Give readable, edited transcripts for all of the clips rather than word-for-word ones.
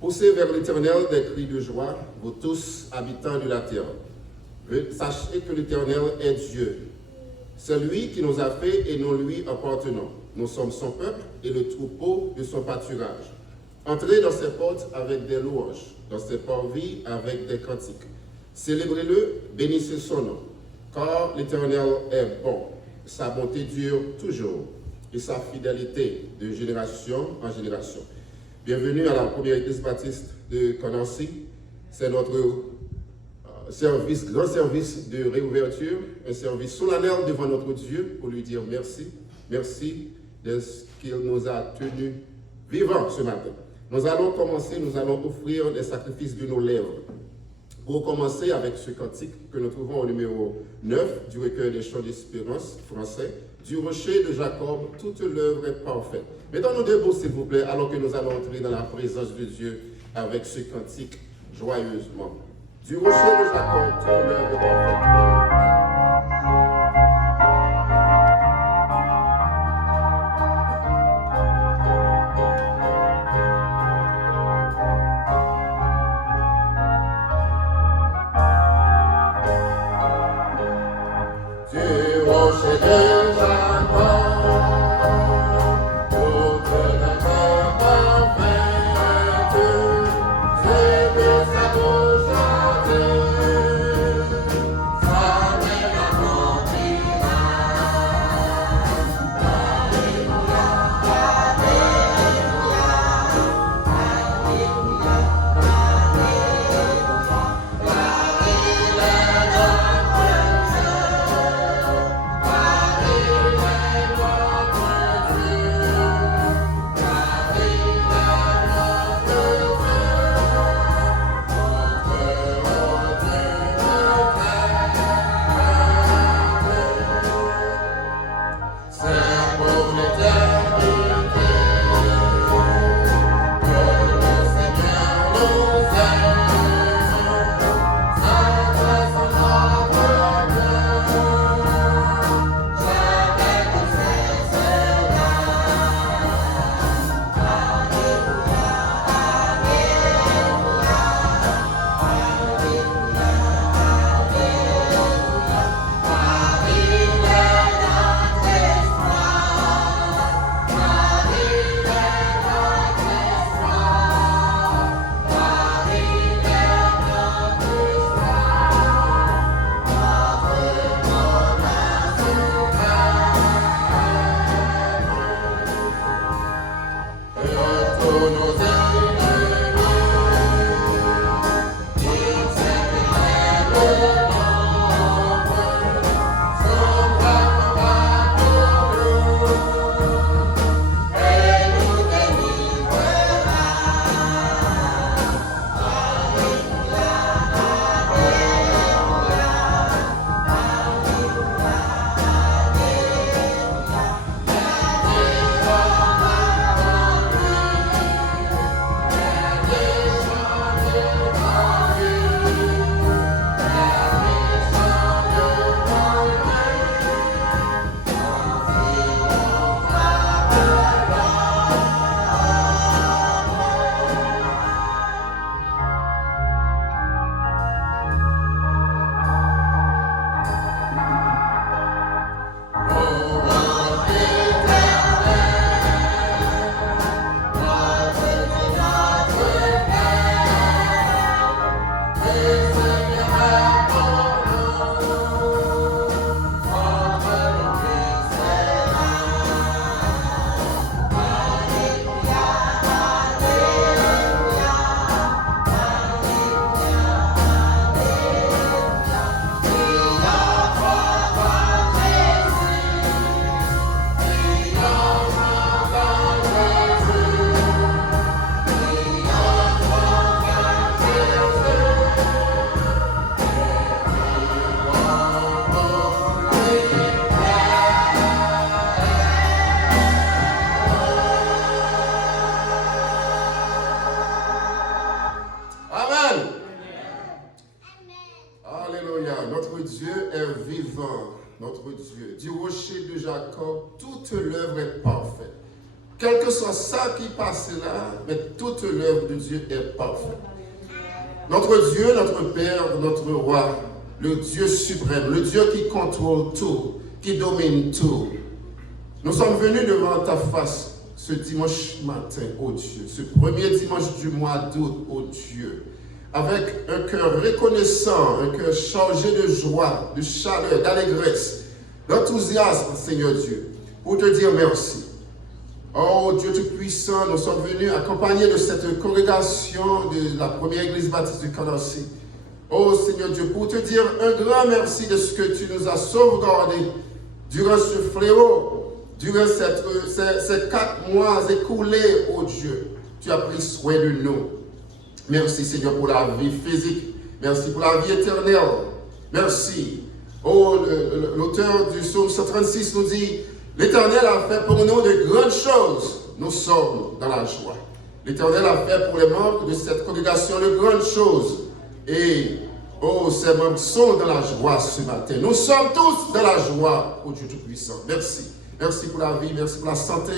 Poussez vers l'Éternel des cris de joie, vous tous habitants de la terre. Sachez que l'Éternel est Dieu. C'est lui qui nous a fait et nous lui appartenons. Nous sommes son peuple et le troupeau de son pâturage. Entrez dans ses portes avec des louanges, dans ses parvis avec des cantiques. Célébrez-le, bénissez son nom, car l'Éternel est bon. Sa bonté dure toujours et sa fidélité de génération en génération. Bienvenue à la première église baptiste de Canancy. C'est notre grand service de réouverture, un service solennel devant notre Dieu pour lui dire merci. Merci de ce qu'il nous a tenus vivants ce matin. Nous allons offrir des sacrifices de nos lèvres. Pour commencer avec ce cantique que nous trouvons au numéro 9 du recueil des chants d'espérance français, du rocher de Jacob, toute l'œuvre est parfaite. Mettons-nous debout, s'il vous plaît, alors que nous allons entrer dans la présence de Dieu avec ce cantique joyeusement. Du rocher de Jacob, toute l'œuvre est parfaite. Quel que soit ça qui passe là, mais toute l'œuvre de Dieu est parfaite. Notre Dieu, notre Père, notre Roi, le Dieu suprême, le Dieu qui contrôle tout, qui domine tout. Nous sommes venus devant ta face ce dimanche matin, ô Dieu, ce premier dimanche du mois d'août, ô Dieu, avec un cœur reconnaissant, un cœur chargé de joie, de chaleur, d'allégresse, d'enthousiasme, Seigneur Dieu, pour te dire merci. Oh Dieu Tout-Puissant, nous sommes venus accompagnés de cette congrégation de la première église baptiste du Canarsie. Oh Seigneur Dieu, pour te dire un grand merci de ce que tu nous as sauvegardés durant ce fléau, durant ces 4 mois écoulés, oh Dieu. Tu as pris soin de nous. Merci Seigneur pour la vie physique. Merci pour la vie éternelle. Merci. Oh, l'auteur du psaume 136 nous dit, l'Éternel a fait pour nous de grandes choses. Nous sommes dans la joie. L'Éternel a fait pour les membres de cette congrégation de grandes choses. Et, oh, ces membres sont dans la joie ce matin. Nous sommes tous dans la joie, oh Dieu Tout-Puissant. Merci. Merci pour la vie, merci pour la santé.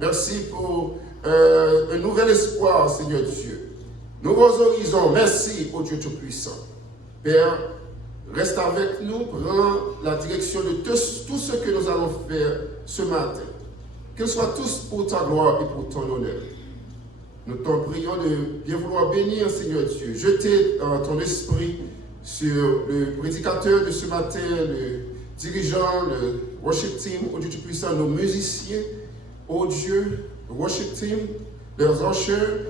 Merci pour un nouvel espoir, Seigneur Dieu. Nouveaux horizons. Merci, oh Dieu Tout-Puissant. Père, reste avec nous, prends la direction de tout ce que nous allons faire ce matin. Qu'ils soient tous pour ta gloire et pour ton honneur. Nous t'en prions de bien vouloir bénir, Seigneur Dieu. Jeter ton esprit sur le prédicateur de ce matin, le dirigeant, le worship team, oh Dieu Tout-Puissant, nos musiciens, oh Dieu, le worship team, leurs enchères,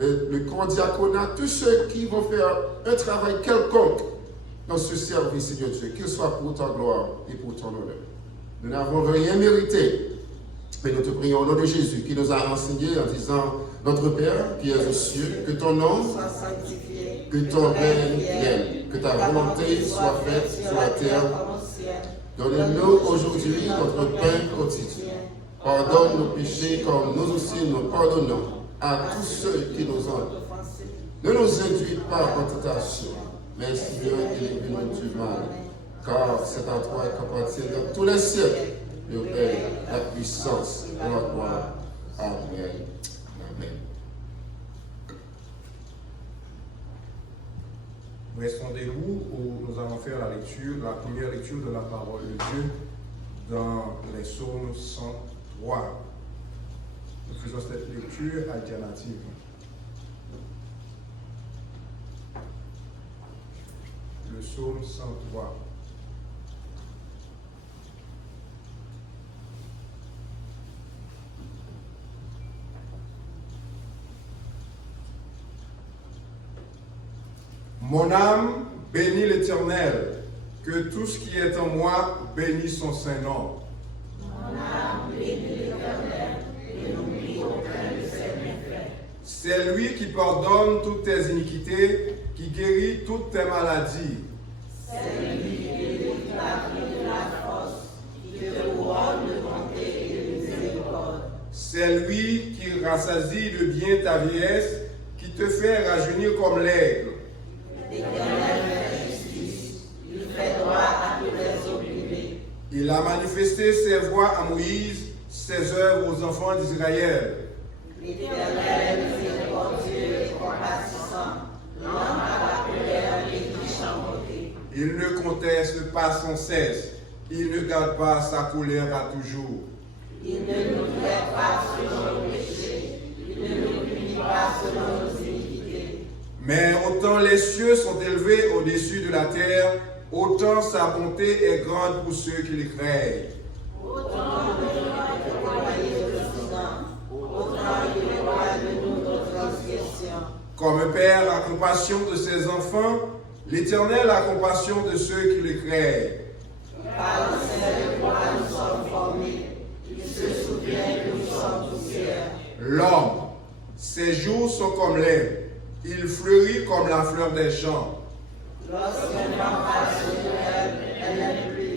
le corps diaconat, tous ceux qui vont faire un travail quelconque dans ce service, Seigneur Dieu, qu'il soit pour ta gloire et pour ton honneur. Nous n'avons rien mérité, mais nous te prions au nom de Jésus qui nous a enseigné en disant, notre Père qui es aux cieux, que ton nom soit sanctifié, que ton règne vienne, que ta volonté soit faite sur la terre. Donne-nous aujourd'hui notre pain quotidien. Pardonne nos péchés comme nous aussi nous pardonnons à tous ceux qui nous ont. Ne nous induis pas en tentation, mais Seigneur, délivre-nous du mal, car c'est à toi qu'appartiennent dans tous les siècles le règne, la puissance et la gloire. Amen. Amen. Restons debout où nous allons faire la première lecture de la parole de Dieu dans les psaumes 103. Nous faisons cette lecture alternative. Le psaume 103. Mon âme bénit l'Éternel, que tout ce qui est en moi bénisse son saint nom. Mon âme bénit l'Éternel, et n'oublie aucun de ses bienfaits. C'est lui qui pardonne toutes tes iniquités, qui guérit toutes tes maladies. C'est lui qui délivre ta vie de la force, qui te couronne de bonté et de miséricorde. C'est lui qui rassasie de bien ta vieillesse, qui te fait rajeunir comme l'aigle. L'Éternel fait justice, il fait droit à tous les opprimés. Il a manifesté ses voies à Moïse, ses œuvres aux enfants d'Israël. L'Éternel est miséricordieux et compatissant, lent à la colère et riche en bonté. Il ne conteste pas sans cesse, il ne garde pas sa colère à toujours. Il ne nous traite pas selon nos péchés, il ne nous punit pas selon nos iniquités. Mais autant les cieux sont élevés au-dessus de la terre, autant sa bonté est grande pour ceux qui le craignent. Autant de nous est éloigné de nous, autant il éloigne de nous nos transgressions. Comme un père a compassion de ses enfants, l'Éternel a compassion de ceux qui le craignent. Par le ciel de quoi nous sommes formés, il se souvient que nous sommes poussière. L'homme, ses jours sont comme l'herbe, il fleurit comme la fleur des champs. Lorsqu'un vent passe sur elle, elle n'est plus,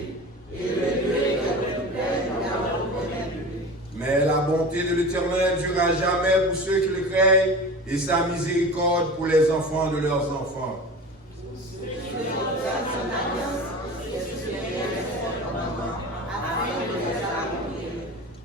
et le lieu qu'elle occupait, nous ne la reconnaît plus. Mais la bonté de l'Éternel ne durera jamais pour ceux qui le craignent, et sa miséricorde pour les enfants de leurs enfants.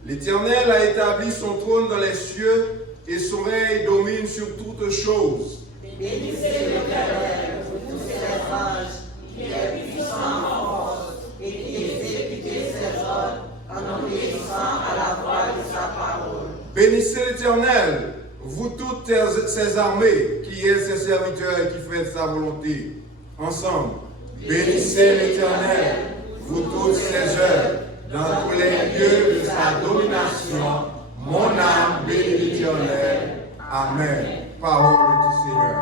L'Éternel a établi son trône dans les cieux et son règne domine sur toutes choses. Bénissez l'Éternel, vous tous ses anges, qui est puissant en force et qui exécute ses ordres en obéissant à la voix de sa parole. Bénissez l'Éternel, vous toutes ses armées, qui est ses serviteurs et qui fait sa volonté. Ensemble, bénissez l'Éternel, vous toutes ses œuvres, dans tous les lieux de sa domination. Mon âme bénit l'Éternel. Amen. Parole du Seigneur.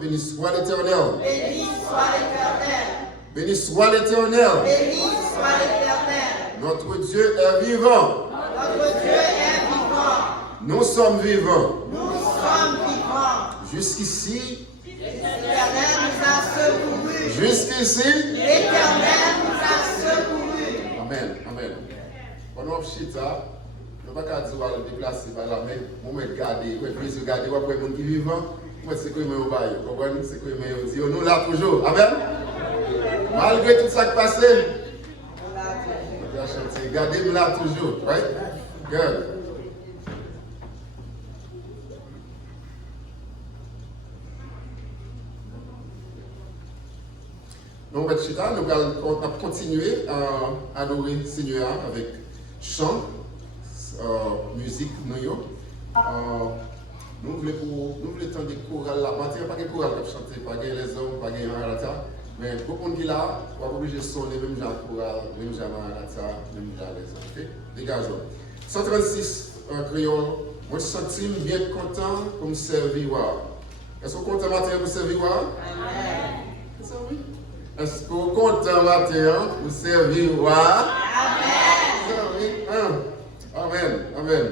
Béni soit l'Éternel. Béni soit l'Éternel. Béni soit l'Éternel. Béni soit l'Éternel. Notre Dieu est vivant. Notre Dieu est vivant. Nous sommes vivants. Nous sommes vivants. Jusqu'ici. L'Éternel nous a secourus. Jusqu'ici. L'Éternel nous a secourus. Amen. Amen. Pendant Chita, je ne vais pas dire de déplacer par la main. Moi, je vais regarder. Je vais regarder après les gens qui vivent. Moi, c'est que je vais bailler. Vous comprenez? C'est que je vais dire. Nous là toujours. Amen. Malgré tout ça qui passe. Regardez-moi là toujours. Right? Good. Donc, nous allons continuer à adorer le Seigneur avec chant, musique, nous voulons entendre des chorales là. Maintenant, pas de chorales qui chanter, pas de les hommes, pas de Maharata. Mais pour qu'on qui là, on va obligé de sonner même genre chorale, même genre Maharata, même genre les hommes. Ok? Dégageons. 136 créole, moi je suis bien content pour me servir. Est-ce que vous êtes content matin pour servir? Amen. C'est ça, oui? Est-ce que vous êtes content matin pour servir? Amen. C'est ça, oui? Amen. Amen.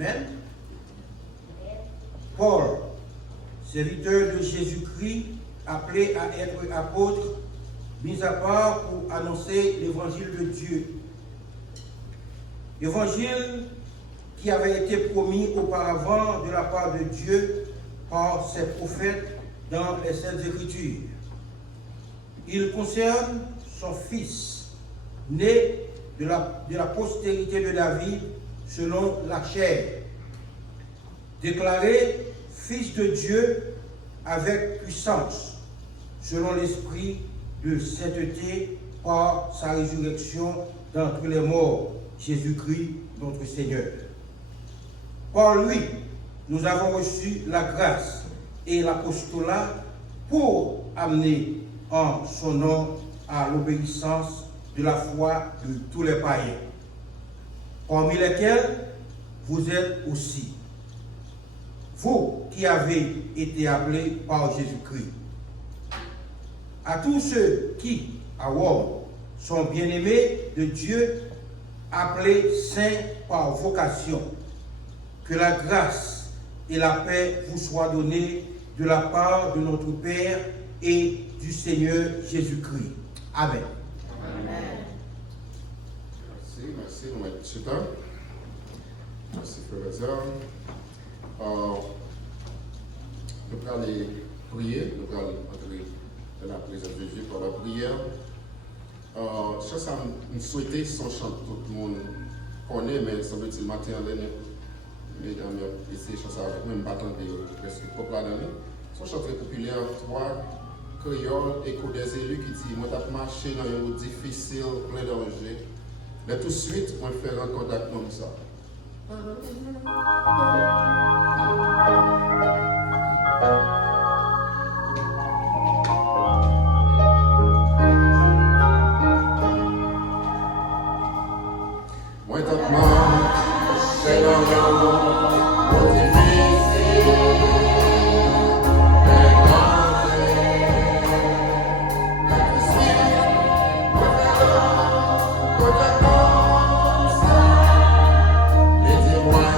Amen. Paul, serviteur de Jésus-Christ, appelé à être apôtre, mis à part pour annoncer l'évangile de Dieu. Évangile qui avait été promis auparavant de la part de Dieu par ses prophètes dans les Saintes Écritures. Il concerne son fils, né de la postérité de David selon la chair, déclaré fils de Dieu avec puissance, selon l'esprit de sainteté par sa résurrection d'entre les morts, Jésus-Christ notre Seigneur. Par lui, nous avons reçu la grâce et l'apostolat pour amener en son nom à l'obéissance de la foi de tous les païens, parmi lesquels vous êtes aussi, vous qui avez été appelés par Jésus-Christ. À tous ceux qui, à Rome, sont bien-aimés de Dieu, appelés saints par vocation, que la grâce et la paix vous soient données de la part de notre Père et du Seigneur Jésus-Christ. Amen. Merci, nous mettons ce temps. Merci, frère et sœurs. Nous allons prier, nous allons entrer dans la présence de Dieu par la prière. Ça me souhaitait son chant, tout le monde connaît, mais semble-t-il matin en l'année, mesdames, ici, chanson avec même pas attendre presque trop là dans son chant très populaire, trois créoles, écho des élus qui dit moi t'as marché dans une route difficile, plein de dangers. Mais tout de suite, on fait un contact comme ça. Moi t'as marché dans une route difficile, plein de dangers. Mais tout de suite, on fait un contact comme ça. Et dis-moi,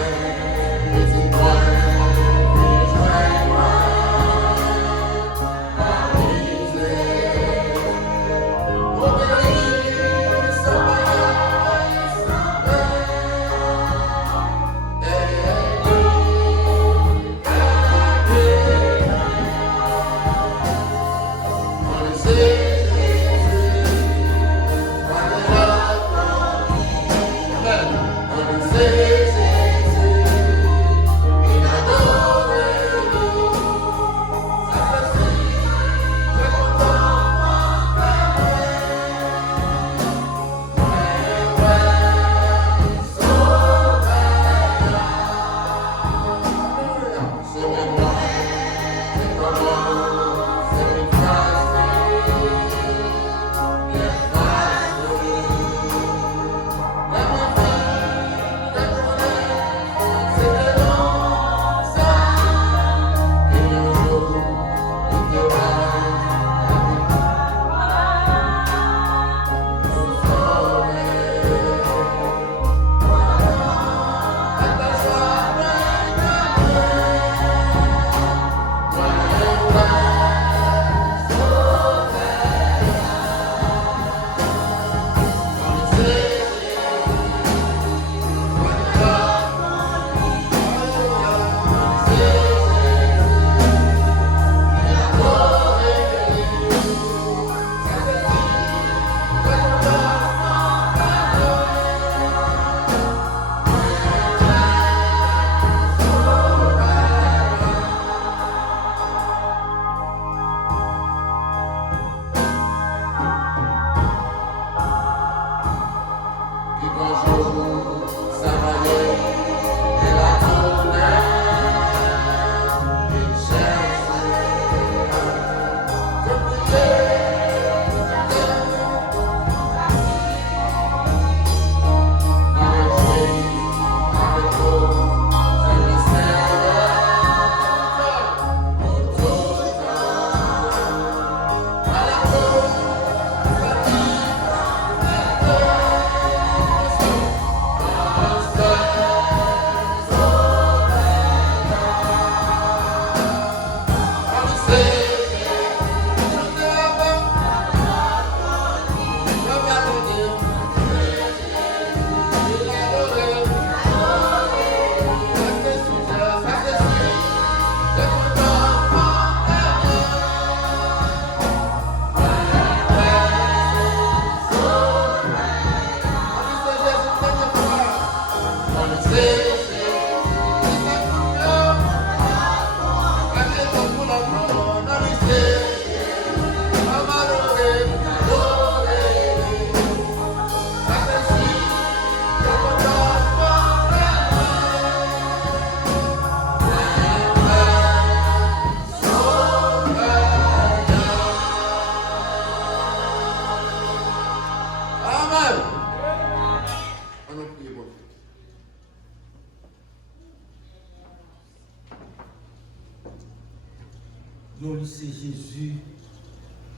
nous lycée Jésus,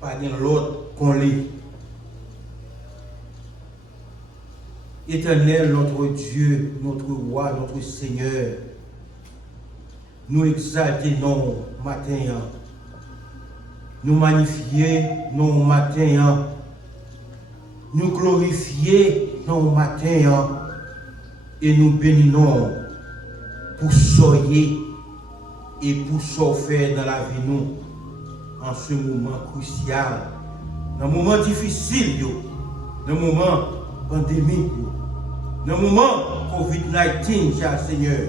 pas de l'autre qu'on lit. Éternel, notre Dieu, notre roi, notre Seigneur, nous exaltons matin, nous magnifions matin, nous glorifions matin et nous bénissons pour soyer et pour sauver dans la vie nous en ce moment crucial, dans un moment difficile, dans un moment pandémique, dans un moment COVID-19, cher Seigneur,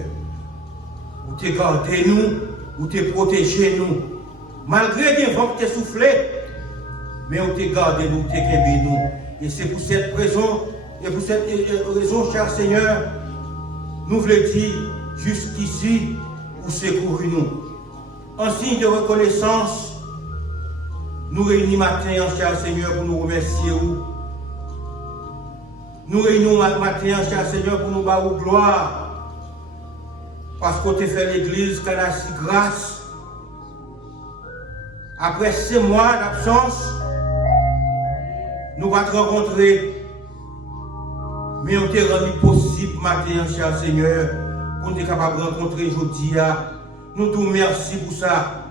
où tu gardé nous, où tu protégé nous, malgré les vents qui soufflé, mais où tu gardé nous, où tu gardé nous. Et c'est pour cette raison, cher Seigneur, nous voulons dire jusqu'ici pour secourir nous. En signe de reconnaissance, nous réunissons matin, cher Seigneur, pour nous remercier. Nous réunissons matin, cher Seigneur, pour nous battre gloire. Parce que tu fait l'église qu'elle a si grâce. Après 6 mois d'absence, nous allons te rencontrer. Mais on t'a rendu possible matin, cher Seigneur, pour nous être capable de rencontrer aujourd'hui. Nous te remercions pour ça.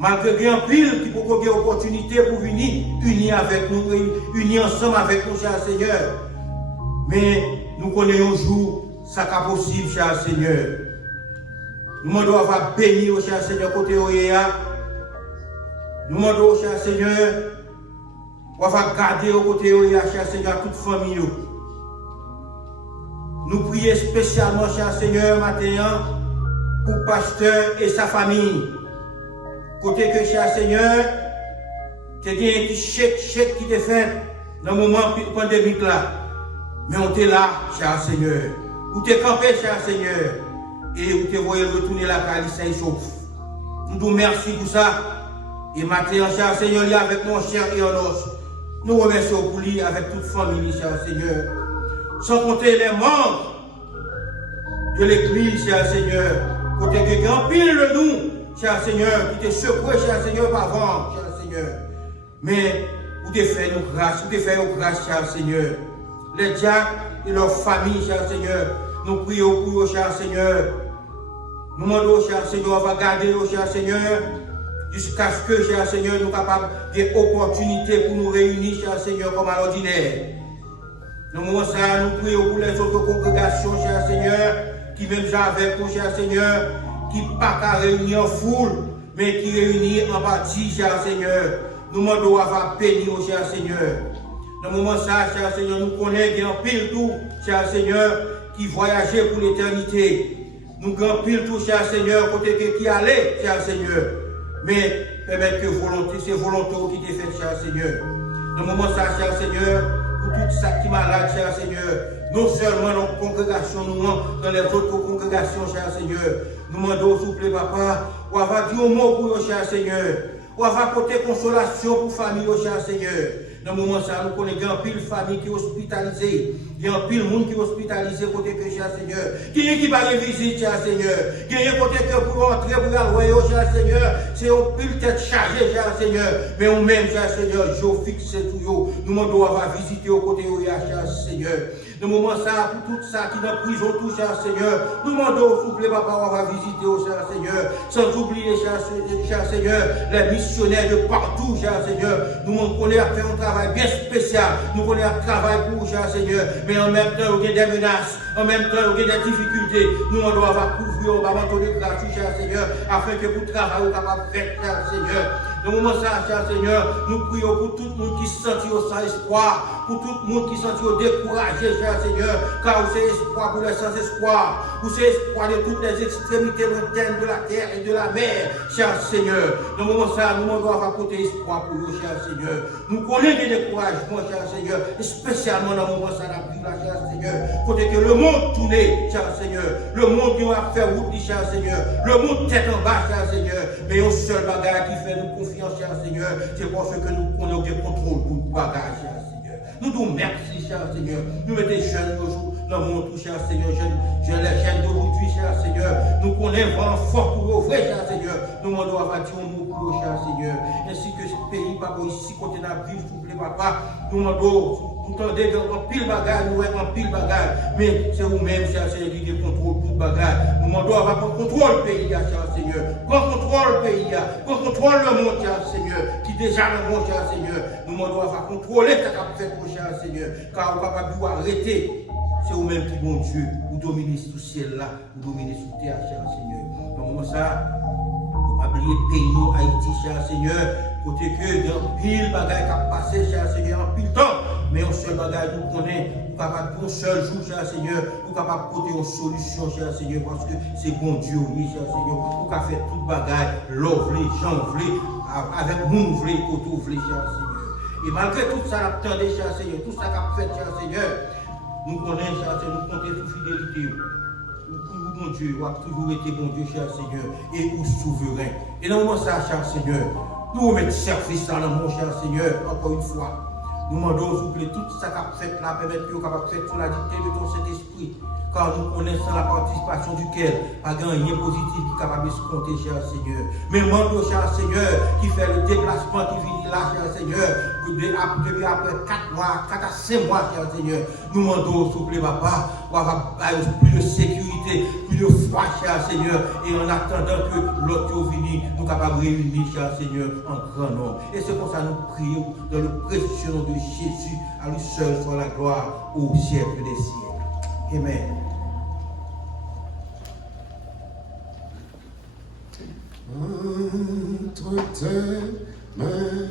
Malgré qu'il y ait un pile qui peut avoir l'opportunité pour venir unis avec nous, unis ensemble avec nous, cher Seigneur. Mais nous connaissons un jour, ça n'est possible, cher Seigneur. Nous demandons à bénir, cher Seigneur, côté Oéa. Nous demandons, cher Seigneur, à garder au côté Oéa, cher Seigneur, toute famille. Nous prions spécialement, cher Seigneur, matin, pour le pasteur et sa famille. Côté que, cher Seigneur, tu as un petit chèque qui te fait dans le moment pandémique là. Mais on est là, cher Seigneur. Où tu es campé, cher Seigneur. Et où tu es voyé retourner la calice et sauf. Nous te remercions pour ça. Et maintenant, cher Seigneur, il est avec mon cher et en os. Nous remercions pour lui avec toute famille, cher Seigneur. Sans compter les membres de l'église, cher Seigneur. Côté que grand pile de nous, cher Seigneur, qui te secoué, cher Seigneur, par vent, cher Seigneur. Mais où te fait nos grâces, où te fait nos grâces, cher Seigneur. Les diacres et leurs familles, cher Seigneur. Nous prions pour eux, cher Seigneur. Nous demandons, cher Seigneur, on va garder, cher Seigneur, jusqu'à ce que, cher Seigneur, nous sommes capables d'opportunités pour nous réunir, cher Seigneur, comme à l'ordinaire. Dans ce moment ça, nous prions pour les autres congrégations, cher Seigneur, qui même avec nous, cher Seigneur, qui ne pas qu'à réunir en foule, mais qui réunit en partie, cher Seigneur. Nous demandons à bénir, cher Seigneur. Dans ce moment ça, cher Seigneur, nous connaissons en pile tout, cher Seigneur, qui voyageait pour l'éternité. Nous grand pile tout, cher Seigneur, côté qui allait, cher Seigneur. Mais permettre que c'est volonté qui t'est faite, cher Seigneur. Dans ce moment ça, cher Seigneur, pour tout ça qui est malade, cher Seigneur, non seulement dans la congrégation, nous, dans les autres congrégations, cher Seigneur, nous demandons, s'il vous plaît, papa, on va dire un mot pour eux, cher Seigneur. On va apporter consolation pour la famille, cher Seigneur. Dans ce moment ça, nous connaissons un pile famille qui est hospitalisée. Il y a un pile monde qui est hospitalisé côté que, cher Seigneur. Qui va les visiter, cher Seigneur. Il y a un côté que pour entrer, pour aller, cher Seigneur. C'est un pile tête chargée, cher Seigneur. Mais on même, cher Seigneur, je fixe tout. Nous demandons à visiter au côté, cher Seigneur. Dans ce moment ça, pour tout ça qui est en prison, tout, cher Seigneur. Nous demandons, s'il vous plaît, papa, on va visiter, cher Seigneur. Sans oublier, cher Seigneur, les missionnaires de partout, cher Seigneur. Nous connaissons à faire un travail bien spécial. Nous connaissons un travail pour, cher Seigneur. Mais en même temps, il y a des menaces. En même temps, il y a des difficultés. Nous, on doit couvrir, on va donner grâce, cher Seigneur, afin que vous travaillez capable de faire, cher Seigneur. Dans le moment ça, cher Seigneur, nous prions pour tout le monde qui se sent sans espoir, pour tout le monde qui se sent découragé, cher Seigneur, car c'est espoir pour les sans espoir, pour c'est espoir de toutes les extrémités lointaines de la terre et de la mer, cher Seigneur. Dans le moment ça, nous devons apporter espoir pour eux, cher Seigneur. Nous connaissons des découragements, cher Seigneur, et spécialement dans le moment ça, la vie, cher Seigneur, côté que le monde tourne, cher Seigneur, le monde qui va faire route, cher Seigneur, le monde tête en bas, cher Seigneur, mais un seul bagage qui fait nous confiance, cher Seigneur, c'est parce que nous avons le contrôle pour le bagage, cher Seigneur. Nous nous remercions, cher Seigneur. Nous mettons jeunes dans mon tout, cher Seigneur. Je les jeunes d'aujourd'hui, cher Seigneur. Nous connaissons vraiment fort pour ouvrir, cher Seigneur. Nous demandons à bâtir un mot pour eux, cher Seigneur. Ainsi que ce pays, papa, ici, côté n'a pris, s'il vous plaît, papa. Nous demandons, vous entendez en pile bagage, nous en pile bagage. Mais c'est vous-même, cher Seigneur, qui contrôle tout bagage. Nous demandons à prendre contrôle le pays, cher Seigneur. Prends contrôle le pays, prends contrôle le monde, cher Seigneur. Qui déjà le monde, cher Seigneur. Nous demandons à contrôler ce qu'on fait, cher Seigneur. Car on ne va pas arrêter. C'est vous-même qui, bon Dieu, vous dominez ce ciel-là, vous dominez sous terre, cher Seigneur. Donc, ça, vous ne pas oublier le pays, nous, Haïti, cher Seigneur. Côté que, il y a un pile bagaille qui a passé, cher Seigneur, en pile temps. Mais un seul bagaille, nous connaissons, vous capable pour un seul jour, cher Seigneur, vous capable porter une solution, cher Seigneur, parce que c'est bon Dieu, oui, cher Seigneur. Vous capable faire toute bagaille, l'offre, gens avec nous, côté, cher Seigneur. Et malgré tout ça, attendez, cher Seigneur, tout ça qu'a fait, cher Seigneur. Nous connaissons, cher Seigneur, nous comptons toute fidélité. Bon Dieu, vous avez toujours été bon Dieu, cher Seigneur, et vous souverain. Et dans le moment ça, cher Seigneur, nous remettons service dans le monde, cher Seigneur, encore une fois. Nous demandons, s'il vous plaît, tout ça qu'a fait là, permettre que vous capable faire sous la dictée de ton Saint-Esprit. Car nous connaissons la participation duquel, pas rien positif qui est capable de se compter, cher Seigneur. Mais demandons, cher Seigneur, qui fait le déplacement, qui vient là, cher Seigneur, depuis après 4 mois, 4 à 5 mois, cher Seigneur. Nous demandons, s'il vous plaît, papa, pour avoir plus de sécurité, plus de foi, cher Seigneur. Et en attendant que l'autre vienne, nous sommes capables de réunir, cher Seigneur, en grand nombre. Et c'est comme ça que nous prions dans le précieux nom de Jésus, à lui seul soit la gloire au siècle des siècles. Amen. Entre tes mains,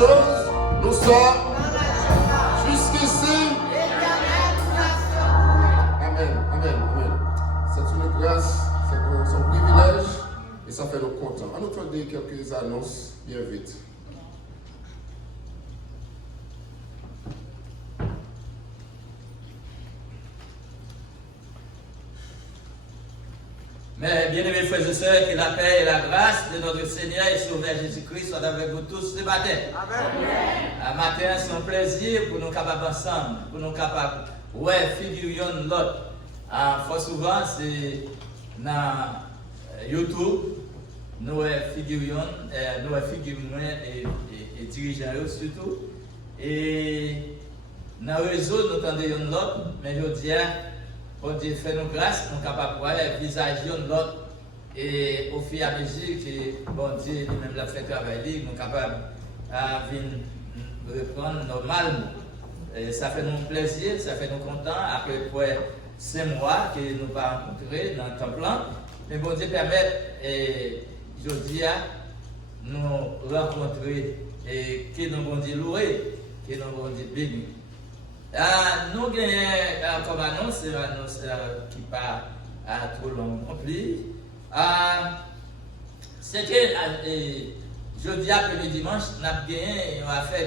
choses, nous sommes jusqu'ici. Amen, amen, amen. C'est une grâce, c'est son privilège et ça fait nous contents. On entend dire quelques annonces bien vite. Mais bien-aimés frères et sœurs, que la paix et la grâce de notre Seigneur et Sauveur Jésus-Christ soient avec vous tous ce matin. Amen. Un matin, c'est un plaisir pour nous capables ensemble, pour nous capables, ouais, figurions l'autre. Fort souvent, c'est dans YouTube, nous figurions, et dirigeants surtout. Et dans le réseau, nous tendons l'autre, mais je dis, bon Dieu fait nous grâce, nous sommes capables de voir le visage de l'autre et au fur et à mesure que bon Dieu lui-même l'a fait travailler, nous sommes capables de reprendre normalement. Et ça fait nous plaisir, ça fait nous contents après 5 mois que nous pas rencontrés dans le temple. Mais bon Dieu permet, je dis, nous rencontrer et que nous bon Dieu louer, que nous bon Dieu bénir. Nous gagnons comme annonce, une annonce qui n'est pas trop longue non plus. C'est que jeudi après-midi dimanche, nous avons gagné, on a fait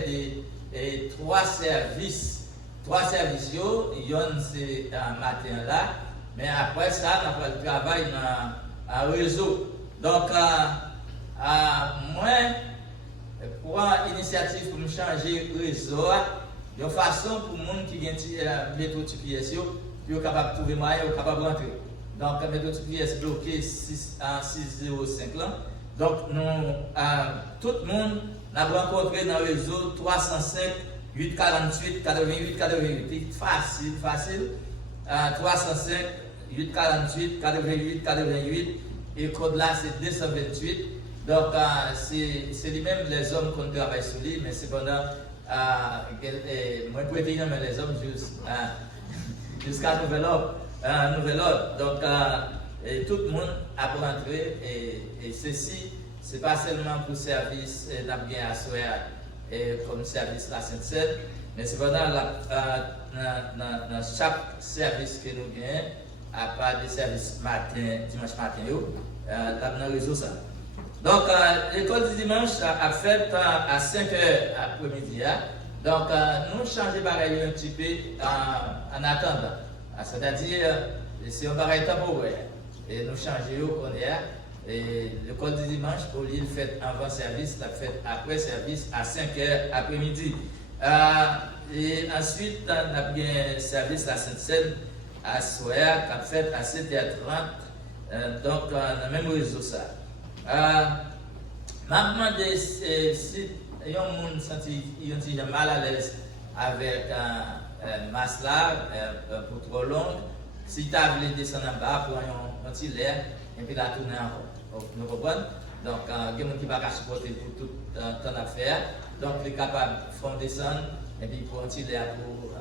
des 3 services. 3 services, yon c'est matin là, mais après ça, on a fait le travail dans le réseau. Donc, moi, pour l'initiative pour me changer le réseau, de façon pour les gens qui ont métro TPS, ils sont capables de trouver moyen, ils sont capables de rentrer. Donc, le métro TPS bloqué en 605 là. Donc, nous, tout le monde a rencontré dans le réseau 305 848 88 88. Facile. 305 848 88 88. Et le code là, c'est 228. Donc, c'est lui-même les hommes qu'on travaille sur lui, mais cependant, moi, je peux dire, mais les hommes jusqu'à nouvel ordre. Donc, tout le monde a pu rentrer et ceci, ce n'est pas seulement pour service d'Abgain à Soya comme service la Sainte-Seine, mais cependant, dans chaque service que nous gagnons, à part des services dimanche matin, dans le réseau ça. Donc, l'école du dimanche a fait à 5h après-midi. Donc, nous changeons pareil un petit peu en attendant. C'est-à-dire, c'est un pareil temporaire. Et nous changeons, on est. Et l'école du dimanche, au lieu de faire avant service, la fait après service à 5h après-midi. Et ensuite, on a bien service à Sainte-Seine à Soya, qui a fait à 7h30. Donc, dans le même réseau ça. Je me demande si il y a un monde qui est mal à l'aise avec un masse là pour trop long. Si tu as voulu descendre en bas pour un petit l'air et puis la tourner encore. Nous comprenons? Donc, il y a des gens qui ne peuvent pas supporter pour tout ton affaire. Donc, il est capable de faire descendre et puis pour un petit l'air pour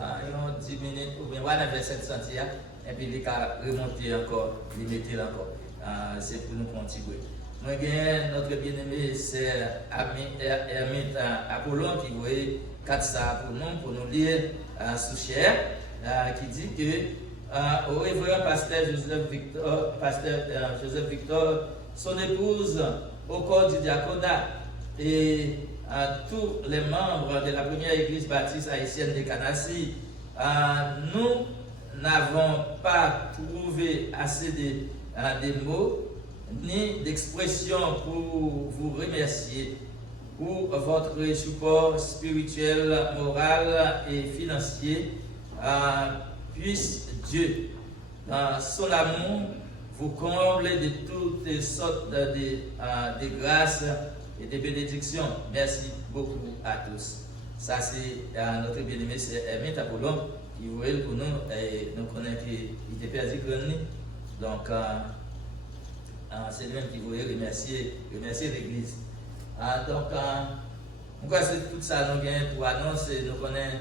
10 minutes ou bien vers 7 centimes et puis il est capable de remonter encore, il mettre encore. C'est pour nous continuer. Moi, notre bien-aimé, c'est Hermite Apollon qui voyait 4 ça pour nous lire sous chair, qui dit que au révérend pasteur Joseph Victor, son épouse au corps du diaconat et tous les membres de la première église baptiste haïtienne de Canassi, nous n'avons pas trouvé assez de mots ni d'expression pour vous remercier pour votre support spirituel, moral et financier. Puisse Dieu, dans son amour, vous combler de toutes sortes de grâces et de bénédictions. Merci beaucoup à tous. Ça, c'est notre bien-aimé, c'est Hermite Apollon, qui voulait pour nous, et nous connaissons qu'il était perdu. Donc, c'est lui-même qui voulait remercier l'Église. Donc, c'est tout ça nous gagnons pour annoncer, nous connaissons,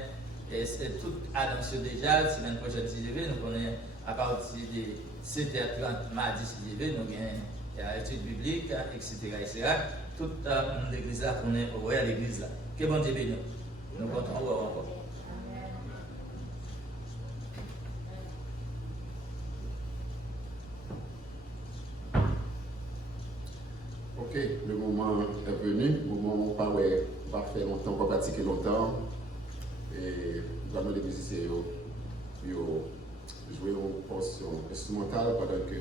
c'est tout annoncé déjà, semaine prochaine si je veux, nous connaissons à partir de 7h30 mardi si je veux, nous gagnons études bibliques, etc. Toute l'église là, qu'on est à l'église là. Que bon Dieu bénisse nous. Nous comptons encore. Ok, le moment est venu, le moment où on va faire longtemps, on va pratiquer longtemps. Et nous allons les musiciens jouer une portion instrumentale pendant que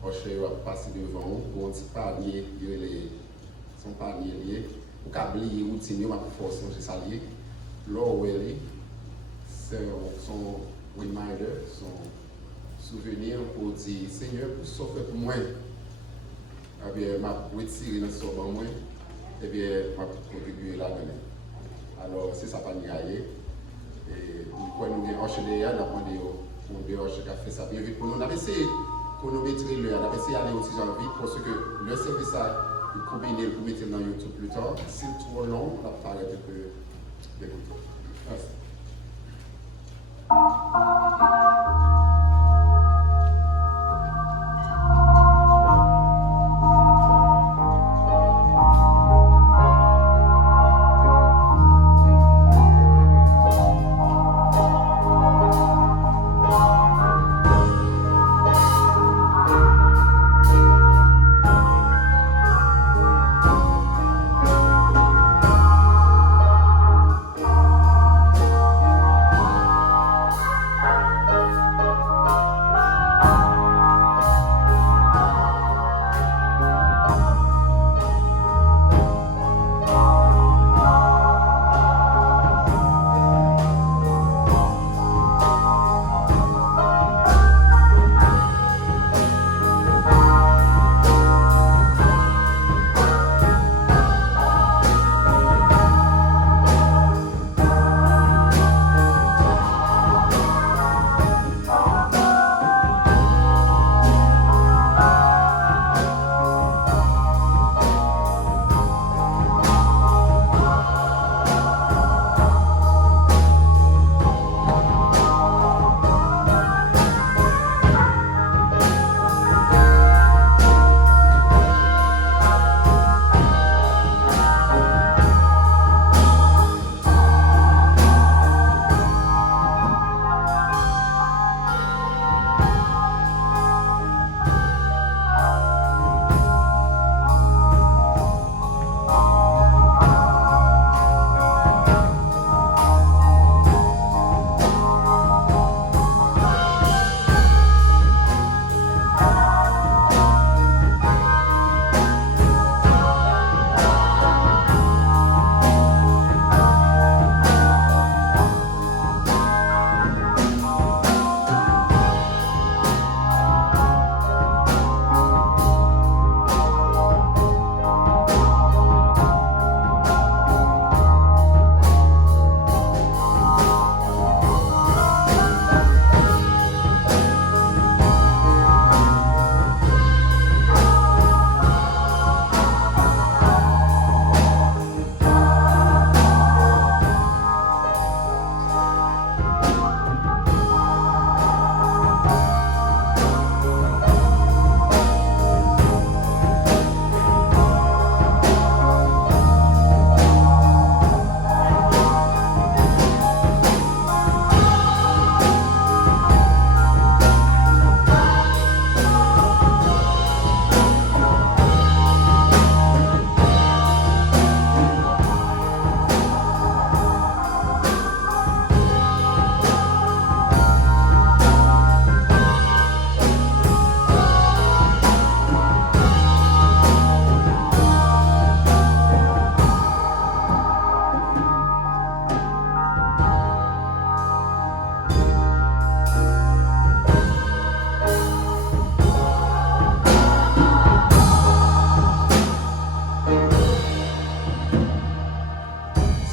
Rocher va passer devant pour un petit panier, son panier lié, pour câbler routine, on va forcer un salier. Là où elle est, c'est son reminder, son souvenir pour dire Seigneur, pour ça fait pour moi. Eh bien, je vais retirer dans ce moment, et bien, je vais contribuer là-dedans. Alors, c'est ça, pas niailler. Et quand nous avons enchaîné, nous avons demandé au qui a fait ça bien vite pour nous. On a essayé de chronométrer l'heure, on a essayé d'aller aussi dans vite parce que le service a combiné pour mettre dans YouTube plus tard. Si c'est trop long, on va arrêter un peu d'écouter. Merci.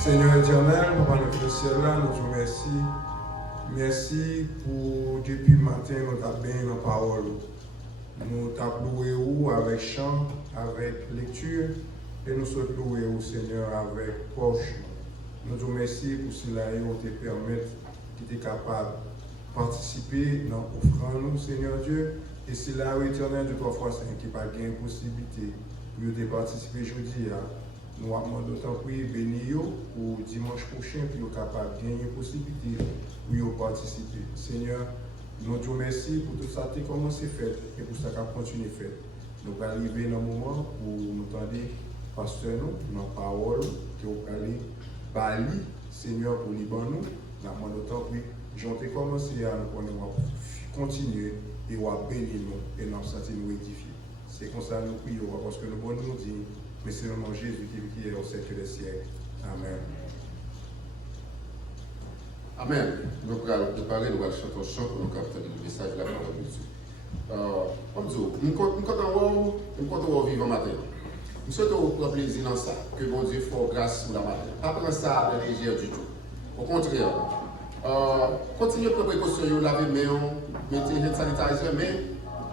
Seigneur éternel, Papa notre ciel là, nous te remercions. Merci pour depuis le matin, nous t'avons bien dans la parole. Nous t'avons loué avec chant, avec lecture, et nous sommes loués au Seigneur avec poche. Nous te remercions pour cela et on te permet d'être capable de participer dans l'offrande, Seigneur Dieu. Et c'est là, éternel, de toi, foi, qui n'a pas de possibilité pour te participer aujourd'hui. nous avons d'autant plus béni pour dimanche prochain pour être capable de gagner possibilité pour participer. Seigneur, nous te remercions pour tout ça qui a commencé à faire et pour ça qui a continué à faire. Nous allons arriver dans un moment où nous entendons pasteur nous, dans la parole, que vous allez bali, Seigneur, pour Liban nous. Nous avons d'autant plus, j'en ai commencé à nous continuer et à bénir nous et nous sentir nous édifier. C'est comme ça que nous prions, parce que nous pouvons nous dire, mais c'est vraiment Jésus qui est au siècle des siècles. Amen. Amen. Nous allons préparer, nous allons chanter un chant pour nous capter le message de la parole de Dieu. Comme ça, nous comptons vivre matin. Nous souhaitons prendre plaisir dans ça, que bon Dieu fasse grâce pour la matin. Pas prendre ça de légère du tout. Au contraire, continuez à prendre précaution, laver les mains, mettez hand sanitizer, mais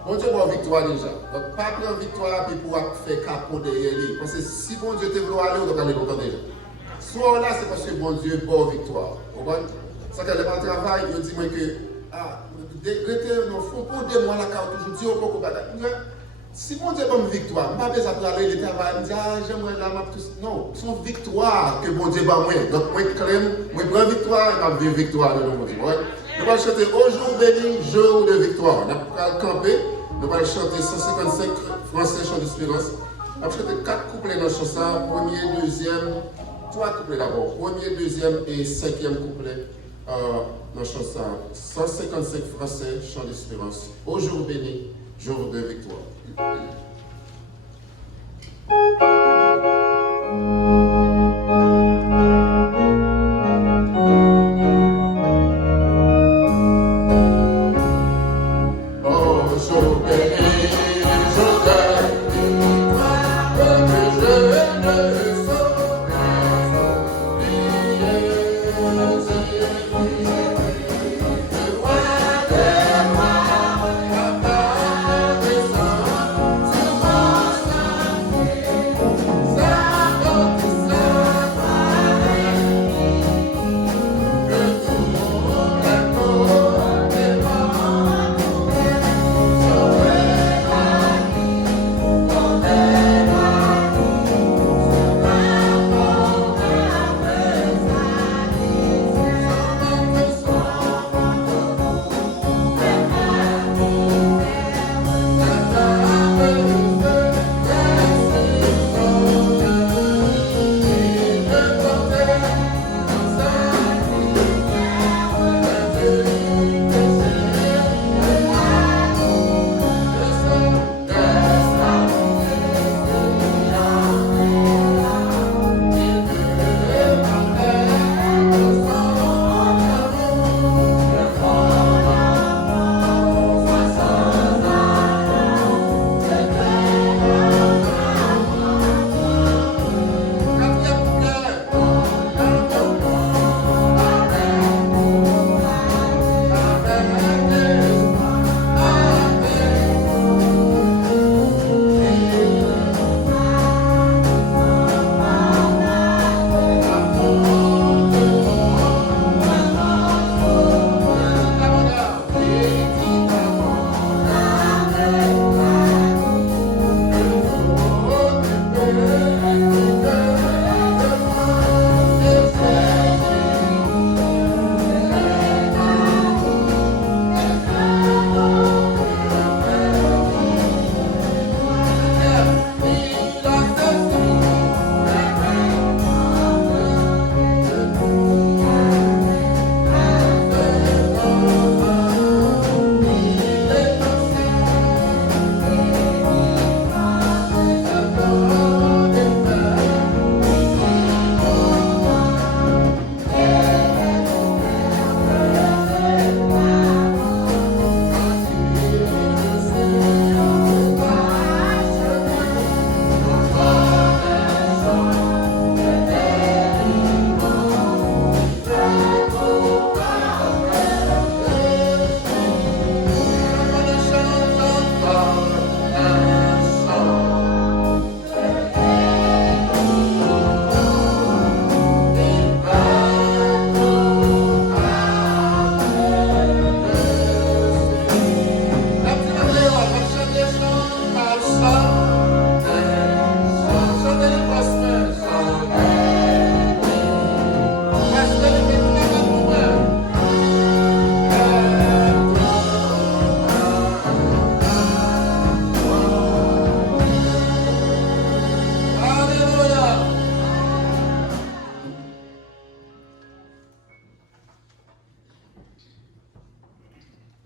bon Dieu va victoire déjà. Donc, pas prendre victoire puis pour faire capot derrière lui. Parce que si bon Dieu te veut aller, on doit aller longtemps déjà. Soit là, c'est parce que bon Dieu va victoire. Vous comprenez? Ça qu'elle est pas travail, je dis moi que, il faut pas de moi la carte toujours dire au beaucoup de si mon Dieu donne victoire, je ne vais pas aller le travail, je dis j'aimerais la map tout. Non, c'est une victoire que bon Dieu va moi. Donc moi je prends victoire et je vais victoire de mon Dieu. Nous allons chanter au jour béni, jour de victoire. Nous allons camper, nous allons chanter 155 français chants d'espérance. Nous allons chanter 4 couplets dans la chanson, premier, deuxième, 3 couplets d'abord, premier, deuxième et 5e couplet. Dans la chanson 155 français, chant d'espérance. Au jour béni, jour de victoire.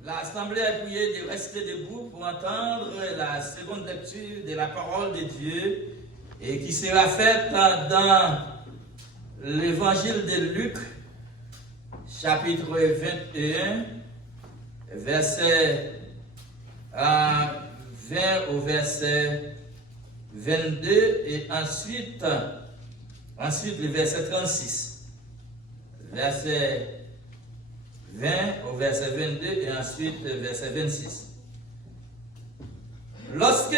L'Assemblée a prié de rester debout pour entendre la seconde lecture de la parole de Dieu et qui sera faite dans l'évangile de Luc, chapitre 21, verset 20 au verset 22 et ensuite le verset 36. Verset 20 au verset 22 et ensuite le verset 26. Lorsque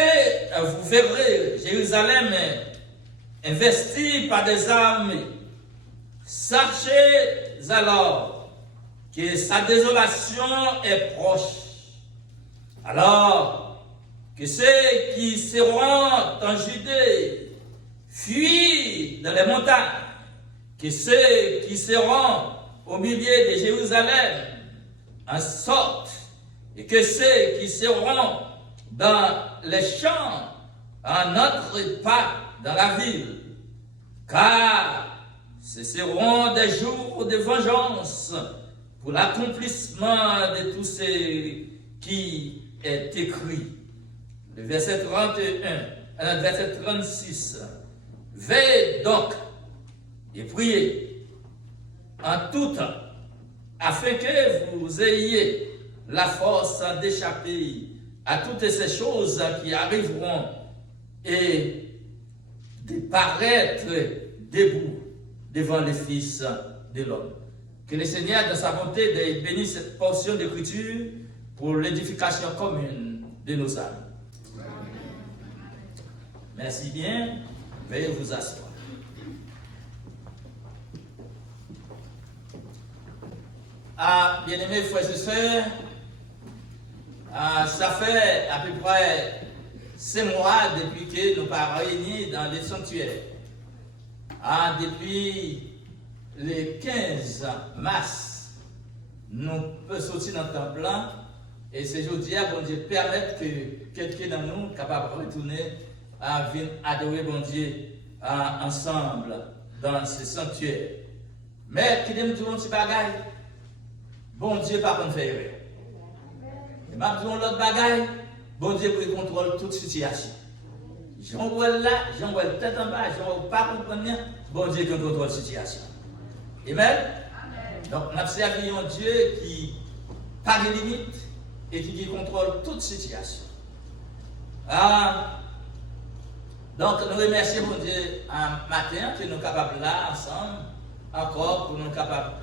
vous verrez Jérusalem investie par des armées, sachez alors que sa désolation est proche. Alors que ceux qui seront en Judée fuient dans les montagnes, que ceux qui seront au milieu de Jérusalem en sortent, et que ceux qui seront dans les champs n'entrent pas dans la ville, car ce seront des jours de vengeance pour l'accomplissement de tout ce qui est écrit. Le verset 31, verset 36. Veillez donc et priez en tout temps, afin que vous ayez la force d'échapper à toutes ces choses qui arriveront et de paraître debout devant les fils de l'homme. Que le Seigneur, dans sa bonté, bénisse cette portion d'écriture pour l'édification commune de nos âmes. Merci bien. Veuillez vous asseoir. Bien-aimés frères et sœurs, ça fait à peu près 5 mois depuis que nous sommes réunis dans le sanctuaire. Depuis le 15 mars, nous pouvons sortir dans le temple et c'est aujourd'hui bon Dieu permettre que quelqu'un de nous capable de retourner à venir adorer bon Dieu ensemble dans ce sanctuaire. Mais qui aime dire un petit bagage, bon Dieu pas qu'on faire erreur. Et même dire l'autre bagage, bon Dieu pour contrôle toute situation. J'en vois là, j'en vois tête en bas, j'en vois pas comprendre bien, bon Dieu qui contrôle la situation. Amen. Donc nous avons servi un Dieu qui n'a pas de limites et qui contrôle toute situation. Donc nous remercions mon Dieu un matin que nous sommes capables là ensemble, encore pour nous capables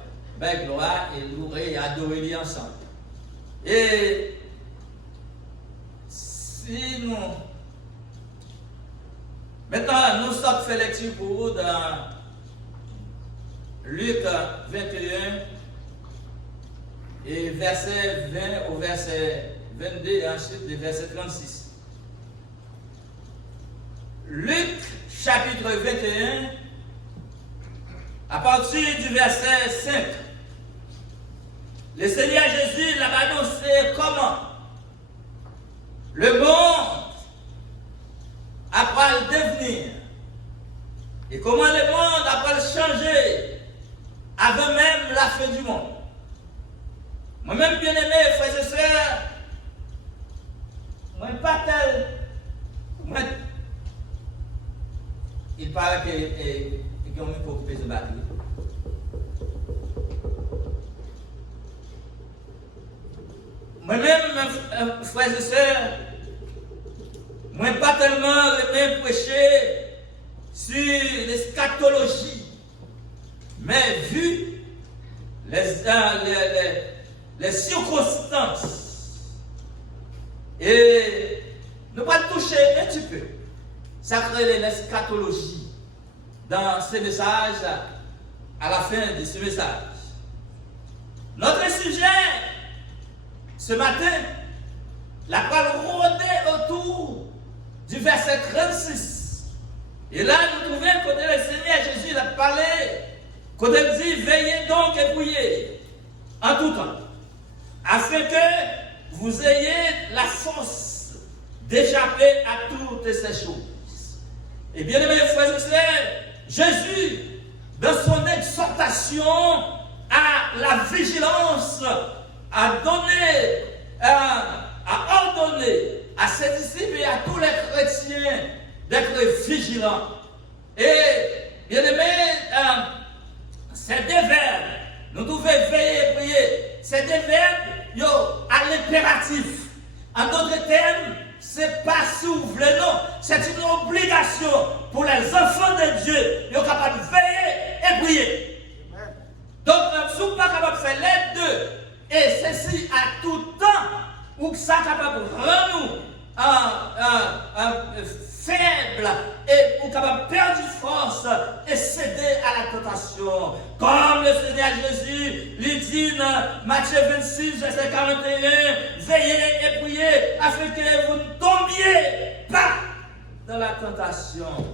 de gloire et louer et adorer lui ensemble. Et si nous maintenant nous sommes fait lecture pour vous dans Luc 21 et verset 20 au verset 22 et ensuite le verset 36. Luc chapitre 21 à partir du verset 5. Le Seigneur Jésus l'a annoncé comment le monde après le devenir et comment le monde après le changer avant même la fin du monde. Moi-même, bien aimé, frères et sœurs, moi pas tel. Il paraît qu'il y a un peu occupé de batterie. Moi-même, frères et sœurs, moi pas tellement le même prêcher sur l'eschatologie, mais vu les circonstances, et nous allons toucher un petit peu, ça crée l'eschatologie dans ce message, à la fin de ce message. Notre sujet, ce matin, la parole rôdait autour du verset 36. Et là, nous trouvons que le Seigneur Jésus a parlé, quand il dit, veillez donc et priez en tout temps, afin que vous ayez la force d'échapper à toutes ces choses. Et bien aimés frères et sœurs, Jésus, dans son exhortation à la vigilance, a donné a ordonné à ses disciples et à tous les chrétiens d'être vigilants. Et, bien aimé, c'est des verbes. Nous devons veiller et prier. C'est des verbes à l'impératif. En d'autres termes, c'est pas si vous voulez, non. C'est une obligation pour les enfants de Dieu. Ils sont capables de veiller et prier. Donc, si vous n'êtes pas capable de faire les deux, et ceci à tout temps, ou que ça capable de rendre nous faibles et ou capable de perdre force et céder à la tentation. Comme le Seigneur Jésus lui dit dans Matthieu 26, verset 41, veillez et priez afin que vous ne tombiez pas dans la tentation.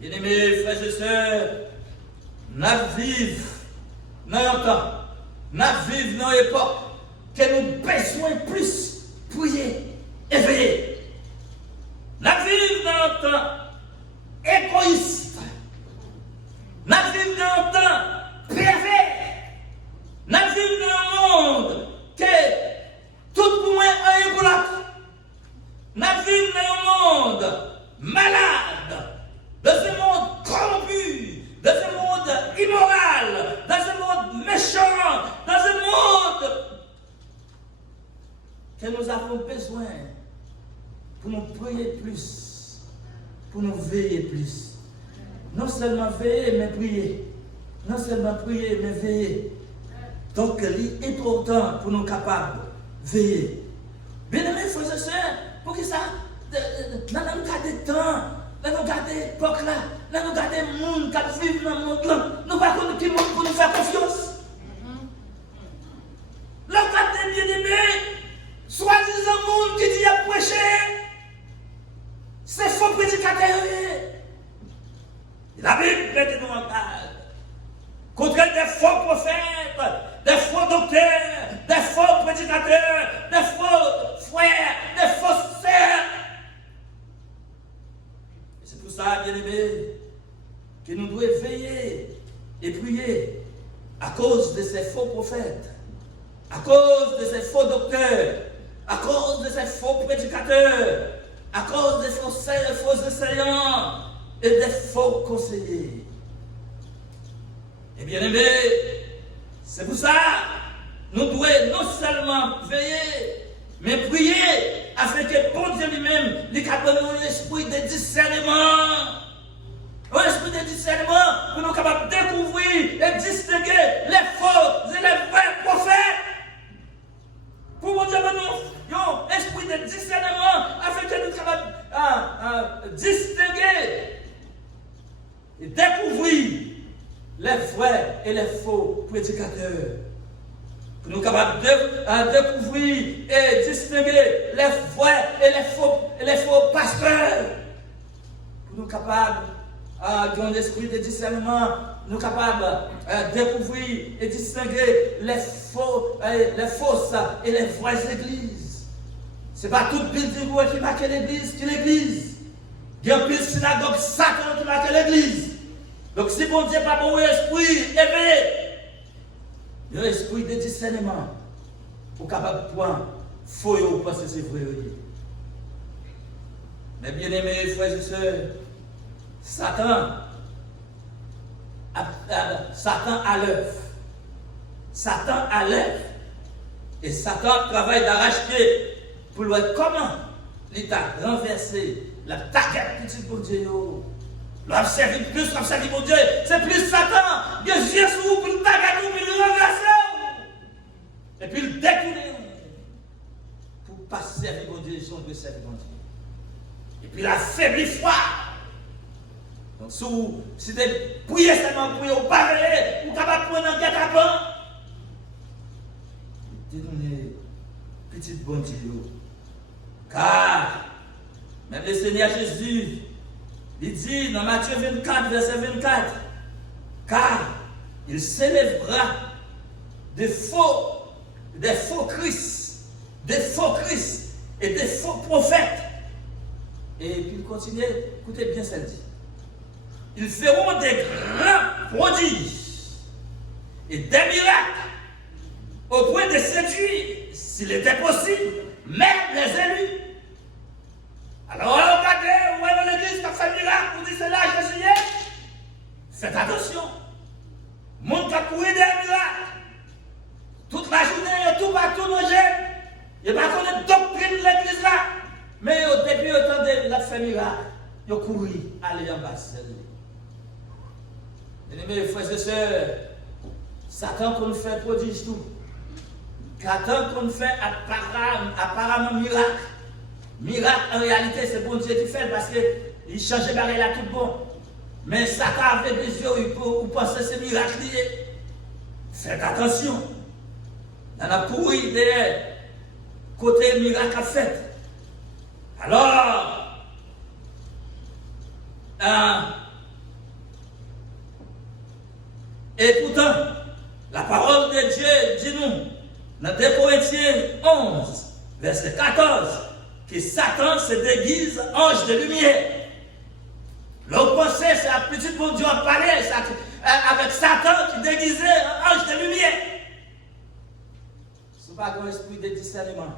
Bien-aimés frères et sœurs, nous vivons dans un temps, nous vivons dans une époque que nous besoin plus prier et veiller. Nous vivons dans un temps égoïste. Nous vivons dans un temps pervers. Nous vivons dans un monde que tout le monde est pour l'autre. Nous vivons dans un monde malade, dans un monde corrompu, dans un monde immoral, dans un monde méchant, dans un monde que nous avons besoin pour nous prier plus, pour nous veiller plus. Non seulement veiller, mais prier. Non seulement prier, mais veiller. Donc, il est important pour nous capables de veiller. Bien aimés, frères et sœurs, pour que ça, dans le cas des temps, dans le cas des époques là, dans le cas des mondes qui vivent dans le monde là, nous ne pouvons pas qui monde pour nous faire confiance. Le cas des bien-aimés, soi-disant monde qui dit à prêcher, c'est faux prédicateurs. La Bible met nous en garde contre des faux prophètes, des faux docteurs, des faux prédicateurs, des faux frères, des fausses sœurs. Et c'est pour ça, bien-aimés, que nous devons veiller et prier à cause de ces faux prophètes, à cause de ces faux docteurs, à cause de ces faux prédicateurs, à cause des faux enseignants et des faux conseillers. Et bien aimé, c'est pour ça nous devons non seulement veiller, mais prier afin que bon Dieu lui-même lui donne un esprit de discernement. Un esprit de discernement pour nous capables de découvrir et distinguer les faux et les vrais prophètes. Pour bon Dieu nous un esprit de discernement afin que nous soyons capables de distinguer et découvrir les vrais et les faux prédicateurs. Pour nous capables de découvrir et distinguer les vrais et les faux pasteurs. Pour nous capables d'un esprit de discernement, nous capables de découvrir et distinguer les fausses et les vraies églises. Ce n'est pas toute building qui marque l'église qui est l'église. Il y a plus de synagogue Satan qui marque l'église. Donc si bon Dieu n'a pas bon esprit éveillé, il y a un esprit de discernement pour capable de prendre faux ou penser que c'est vrai. Mais bien aimés frères et sœurs, Satan à l'œuvre. Satan à l'œuvre. Et Satan travaille d'arracher pour voir comment l'État renversé la taguette petit pour Dieu. L'observer plus, l'observer pour Dieu. C'est plus Satan. Il y a Jésus pour le taguette, pour le renverser. Et puis le détourner. Pour ne pas servir pour Dieu, si on veut servir pour Dieu. Et puis la faible foi. Donc, si tu prier seulement pour ou pas veiller, ou capable de prendre un guet-apens, tu donnes petite bonne Dieu. Car, même le Seigneur Jésus, il dit dans Matthieu 24, verset 24, car il s'élèvera des faux Christ, et des faux prophètes. Et puis il continue, écoutez bien ça dit. Ils feront des grands prodiges et des miracles au point de séduire, s'il était possible, même les élus. Alors, regardez, où est l'église qui a fait miracle, vous dites c'est là, Jésus est. Faites attention. Monde qui a couru des miracles. Toute la journée, tout partout, nos jeunes. Il n'y a pas de doctrine de l'église là. Mais depuis autant de la fait miracle, ils ont couru, aller en bas. Mes frères et sœurs, Satan qu'on fait prodige tout. Satan qu'on fait apparemment miracle. Miracle, en réalité, c'est bon Dieu qui fait parce qu'il changeait barré là tout bon. Mais Satan avait des yeux pour penser que c'est miracle lié. Faites attention. On a couru derrière côté miracle à fait. Alors, et pourtant, la parole de Dieu dit nous, dans 2 Corinthiens 11, verset 14, que Satan se déguise ange de lumière. L'autre pensée, c'est la petite bon Dieu en parler avec Satan qui déguisait ange de lumière. Ce n'est pas un esprit de discernement.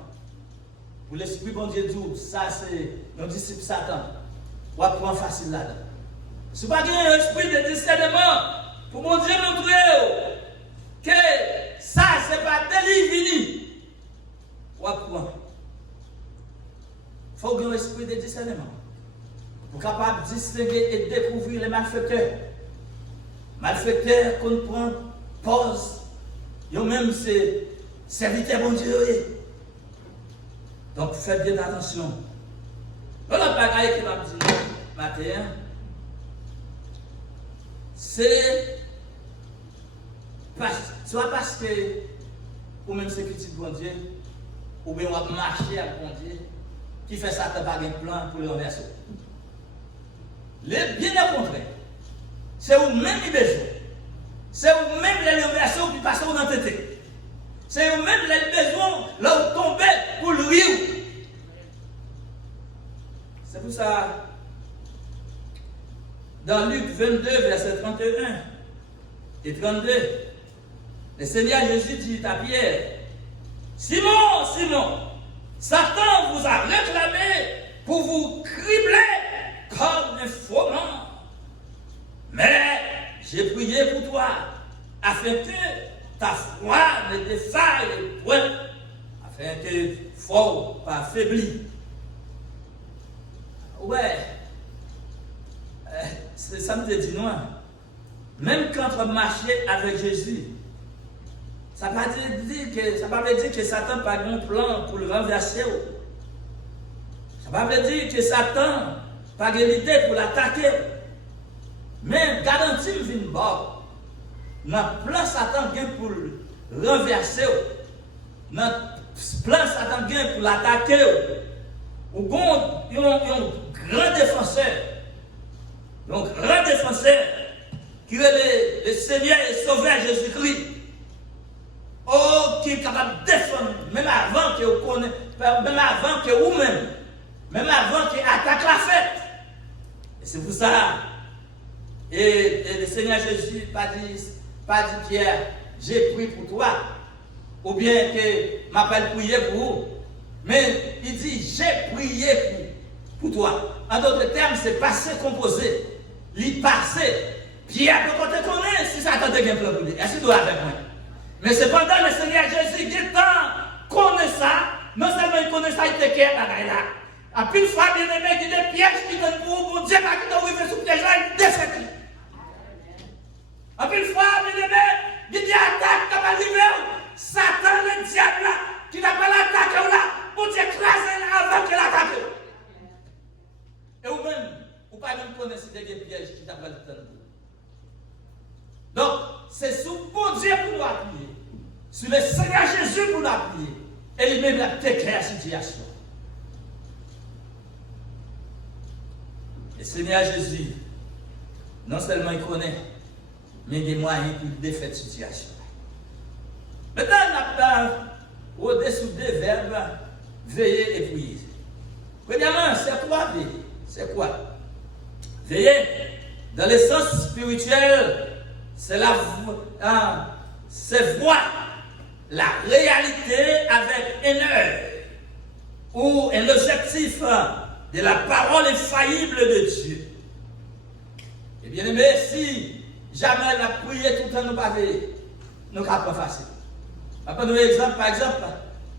Pour l'esprit bon Dieu dit, ça c'est un disciple Satan. On va prendre facile là-dedans. Ce n'est pas un esprit de discernement pour mon Dieu montrer que ça c'est pas délivré. On va prendre. Il faut qu'il y ait un esprit de discernement. Pour capable de distinguer et découvrir les malfaiteurs. Malfaiteurs qu'on prend, pause. Ils même c'est serviteur bon Dieu. Donc faites bien attention. L'autre bagaille qui m'a dit matin, c'est soit parce que ou même c'est petit bon Dieu, ou bien on va marcher avec bon Dieu, qui fait ça, tu n'as pas un plan pour le renverser. Bien au contraire, c'est vous-même qui besoin. C'est vous-même les renverser ou qui passent dans la tête. C'est vous-même les besoins là où tomber pour le rire. C'est pour ça, dans Luc 22, verset 31 et 32, le Seigneur Jésus dit à Pierre, Simon, Simon, Satan vous a réclamé pour vous cribler comme un froment. Mais j'ai prié pour toi, afin que ta foi ne défaille point, afin que fort pas affaibli. Ouais, ça me dit non. Même quand on marchait avec Jésus, ça ne veut pas dire que Satan n'a pas un plan pour le renverser. Ça ne veut pas dire que Satan n'a pas l'idée pour l'attaquer. Mais garantie me vient bas. Notre plan Satan vient pour le renverser. Notre plan Satan vient pour l'attaquer. Ou un grand défenseur. Un grand défenseur qui est le Seigneur et Sauveur Jésus-Christ. Oh, qui est capable de défendre, même avant que vous connaissez, même avant que vous-même, même avant qu'il attaque la fête. Et c'est pour ça. Et le Seigneur Jésus pas dit Pierre, j'ai prié pour toi, ou bien que m'appelle prier pour vous. Mais il dit, j'ai prié pour toi. En d'autres termes, c'est passé composé. Il passé. Pierre peut te connaître si ça t'attend bien pour lui. Est-ce que tu dois avec moi? Mais cependant, le Seigneur Jésus, qui connaît ça, non seulement il connaît ça, il te quitte là. À plus de fois, bien aimé, il y a des pièges qui donnent pour vous, bon Dieu, pas qui t'ont sous piège là, il défait. À plus de fois, bien aimé, il y a des attaques qui vont arriver. Satan, le diable là, qui n'a pas l'attaque là, bon Dieu, écraser avant qu'il attaque. Et vous-même, vous ne pouvez pas même connaître des pièges qui t'appellent le temps. Donc, c'est sous bon Dieu pour nous appuyer, sur le Seigneur Jésus pour nous appuyer, et lui-même a déclaré la situation. Le Seigneur Jésus, non seulement il connaît, mais il a des moyens pour défaire la situation. Maintenant, on a au-dessous des verbes, veiller et prier. Premièrement, c'est quoi veiller? C'est quoi? Veiller, dans le sens spirituel, c'est la c'est voir. la réalité avec un œil ou un objectif de la parole infaillible de Dieu. Et bien aimé, si jamais la prière tout le temps nous pas veiller, nous ne pas facile. Je vais prendre un exemple, par exemple,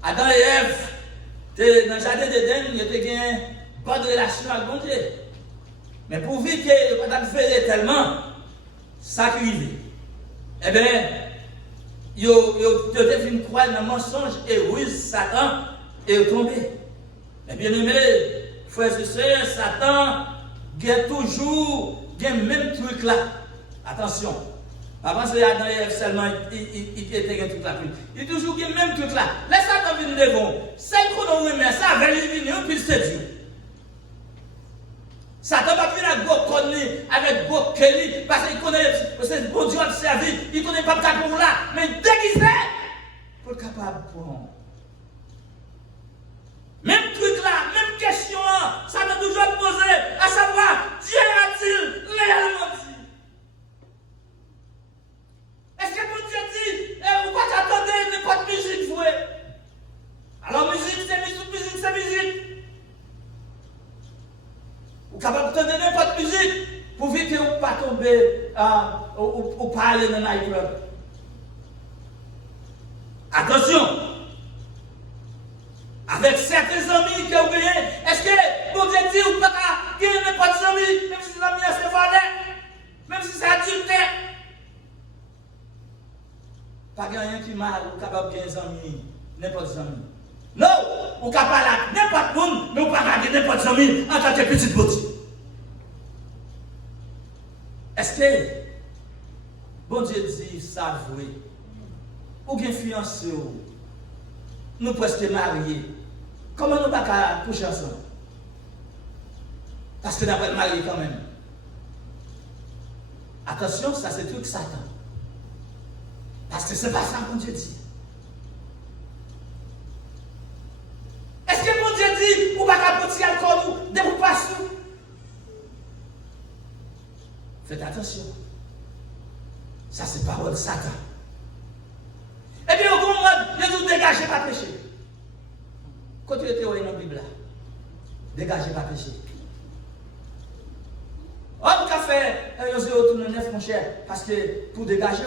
Adam et Ève, dans le jardin d'Éden, ils avaient une bonne relation avec bon Dieu. Mais pour vivre que Madame faisait tellement, ça qui arrive. Eh bien, ils ont fait croire dans le mensonge et ruse Satan et tombé. Mais bien aimé, frères et sœurs, Satan a toujours le même truc là. Attention. Avant c'est Adam et Ève seulement, il était un truc là. Il toujours le même truc là. Laisse Satan venir devant. C'est qu'on remet ça, avec lui venir, puis c'est Dieu. Satan va venir avec Bo Kelly, parce qu'il connaît, c'est bon Dieu à servir, il ne connaît pas le cas pour là, mais déguisé pour être capable de prendre. Même truc là, même question, ça m'a toujours posé, à savoir, Dieu a-t-il réellement dit? Est-ce que mon Dieu dit, vous ne pouvez pas attendre n'importe musique, vous? Alors musique, c'est musique, c'est musique. Vous êtes capable de donner n'importe musique pour vite que vous ne pas tomber ou pas aller dans le nightclub. Attention! Avec certains amis que vous gagnez, est-ce que vous Dieu dit ou pas gagner n'importe amis, même si c'est l'ami assez valé, même si c'est adultère? Pas gagner qui mal, vous êtes capable de gagner des amis, n'importe amis. Non, vous ne pouvez pas là, n'importe monde, mais vous ne pouvez pas garder n'importe ami en tant que petite beauté. Est-ce que bon Dieu dit ça vrai? Ou bien fiancé, nous presque mariés. Comment nous ne pouvons pas coucher ensemble? Parce que nous avons été mariés quand même. Attention, ça c'est tout que Satan. Parce que ce n'est pas ça que bon Dieu dit. Est-ce que mon Dieu dit, ou pas qu'à porter alcool ou des bouts pas sous? Faites attention. Ça, c'est parole de Satan. Et puis, au moment où il dit dégagez pas péché. Quand tu étais dans la Bible là, dégagez pas péché. On va faire un 0,9 mon cher, parce que pour dégager,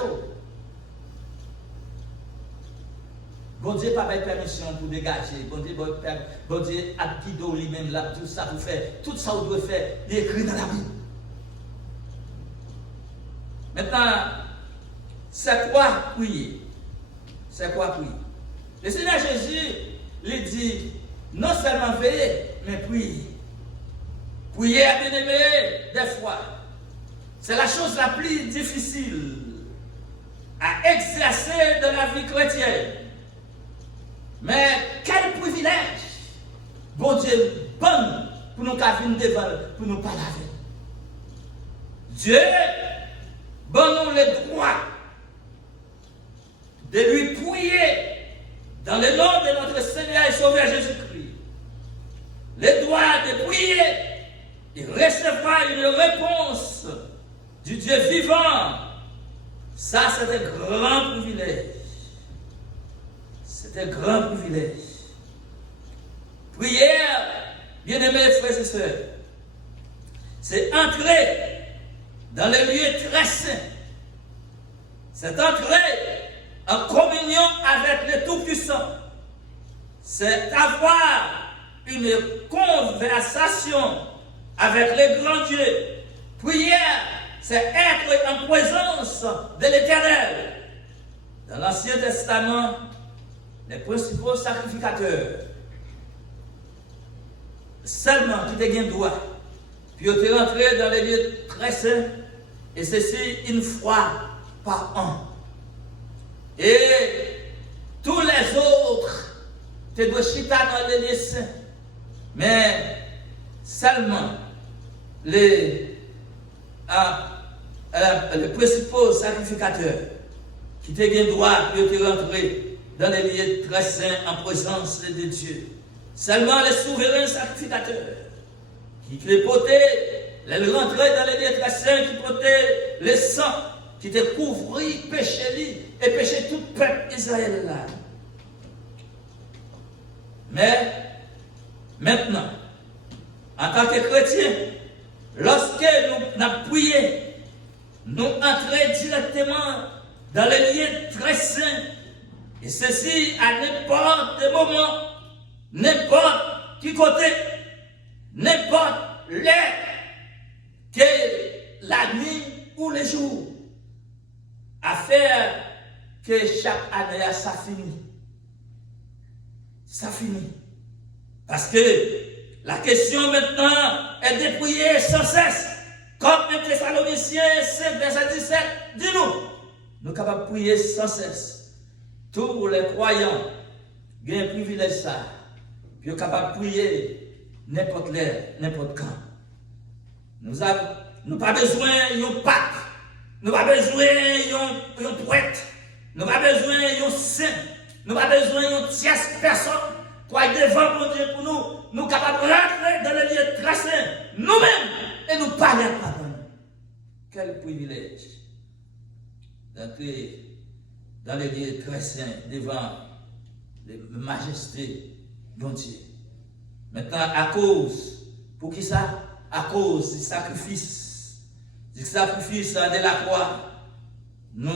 bon Dieu n'a pas de permission pour dégager. Bon Dieu a guidé lui-même là, tout ça pour faire. Tout ça vous devez faire, il est écrit dans la Bible. Maintenant, c'est quoi prier? C'est quoi prier? Le Seigneur Jésus lui dit, non seulement veiller, mais prier. Prier à bien-aimé, des fois, c'est la chose la plus difficile à exercer dans la vie chrétienne. Mais quel privilège, bon Dieu, bon pour nous venir devant, pour nous parler avec. Dieu, bon nous le droit de lui prier dans le nom de notre Seigneur et Sauveur Jésus-Christ. Le droit de prier et recevoir une réponse du Dieu vivant. Ça, c'est un grand privilège. C'est un grand privilège. Prière, bien-aimés frères et sœurs, c'est entrer dans les lieux très saints. C'est entrer en communion avec le Tout-Puissant. C'est avoir une conversation avec le grand Dieu. Prière, c'est être en présence de l'Éternel. Dans l'Ancien Testament, les principaux sacrificateurs, seulement qui te gagnent droit, puis ils sont rentrés dans les lieux très saints, et ceci une fois par an. Et tous les autres, tu dois chita dans les lieux saints, mais seulement les principaux sacrificateurs qui te gagnent droit, puis ils sont rentrés dans les lieux très saints en présence de Dieu. Seulement les souverains sacrificateurs qui potaient, les rentraient dans les lieux très saints, qui potaient le sang qui te couvrit péché et péché tout peuple Israël là. Mais maintenant, en tant que chrétien, lorsque nous avons prié, nous entrons directement dans les lieux très saints. Et ceci à n'importe quel moment, n'importe qui côté, n'importe l'heure, que la nuit ou les jours, à faire que chaque année ça finit. Ça finit. Parce que la question maintenant est de prier sans cesse. Comme 1 Thessaloniciens 5, verset 17, dis-nous, nous sommes capables de prier sans cesse. Tous les croyants ont un privilège ça. Puis ils sont capables de prier n'importe l'heure, n'importe quand. Nous n'avons pas besoin d'un pape. Nous n'avons pas besoin d'un poète. Nous n'avons pas besoin d'un saint. Nous n'avons pas besoin d'une tierce personne pour être devant mon Dieu pour nous. Nous sommes capables de rentrer dans les lieux très saints nous-mêmes et nous parler à Papa. Quel privilège d'entrer dans les lieux très saints devant la majesté de Dieu. Maintenant, à cause, pour qui ça? À cause du sacrifice de la croix, nous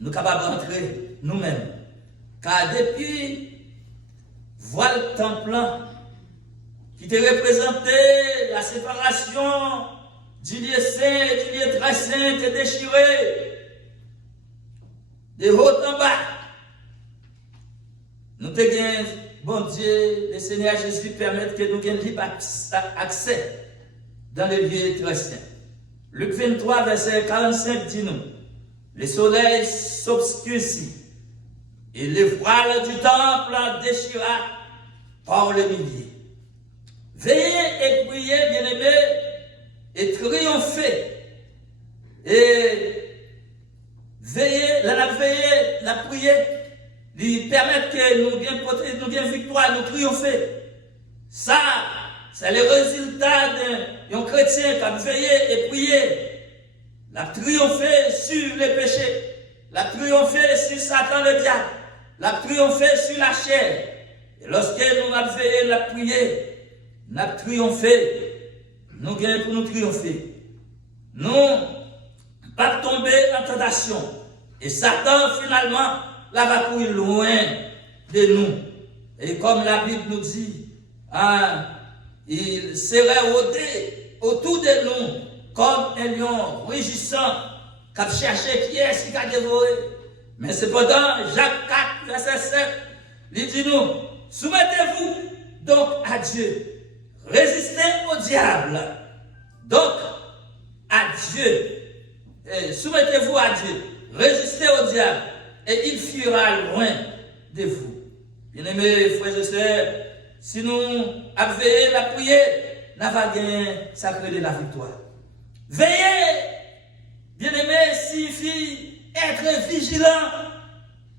sommes capables d'entrer nous-mêmes. Car depuis, voilà le temple qui te représentait la séparation du lieu saint et du lieu très saint, te déchiré de haut en bas. Nous te gagnons, bon Dieu, le Seigneur Jésus permet que nous ayons libre accès dans les lieux très saints. Luc 23, verset 45 dit-nous, le soleil s'obscurcit et les voiles du temple déchira par les milliers. Veillez et priez, bien-aimés, et triomphez. Et veillez, la prière, lui permettre que nous ayons victoire, nous triompher. Ça, c'est le résultat d'un chrétien qui a veillé et prié. La triompher sur les péchés, la triompher sur Satan le diable, la triompher sur la chair. Et lorsque nous avons veillé la prière, nous avons triomphé, nous gagnons pour nous triompher. Nous pas tomber en tentation. Et Satan, finalement, là va courir loin de nous. Et comme la Bible nous dit, il serait rôdé autour de nous comme un lion rugissant qui a cherché qui est-ce qui a dévoré. Mais cependant, Jacques 4, verset 7, il dit nous, soumettez-vous donc à Dieu. Résistez au diable. Donc, à Dieu. Soumettez-vous à Dieu. Résistez au diable. Et il fuira loin de vous. Bien-aimés frères et sœurs, si nous avons veillé la prière, nous avons gagné sacré de la victoire. Veiller, bien-aimés, signifie être vigilant,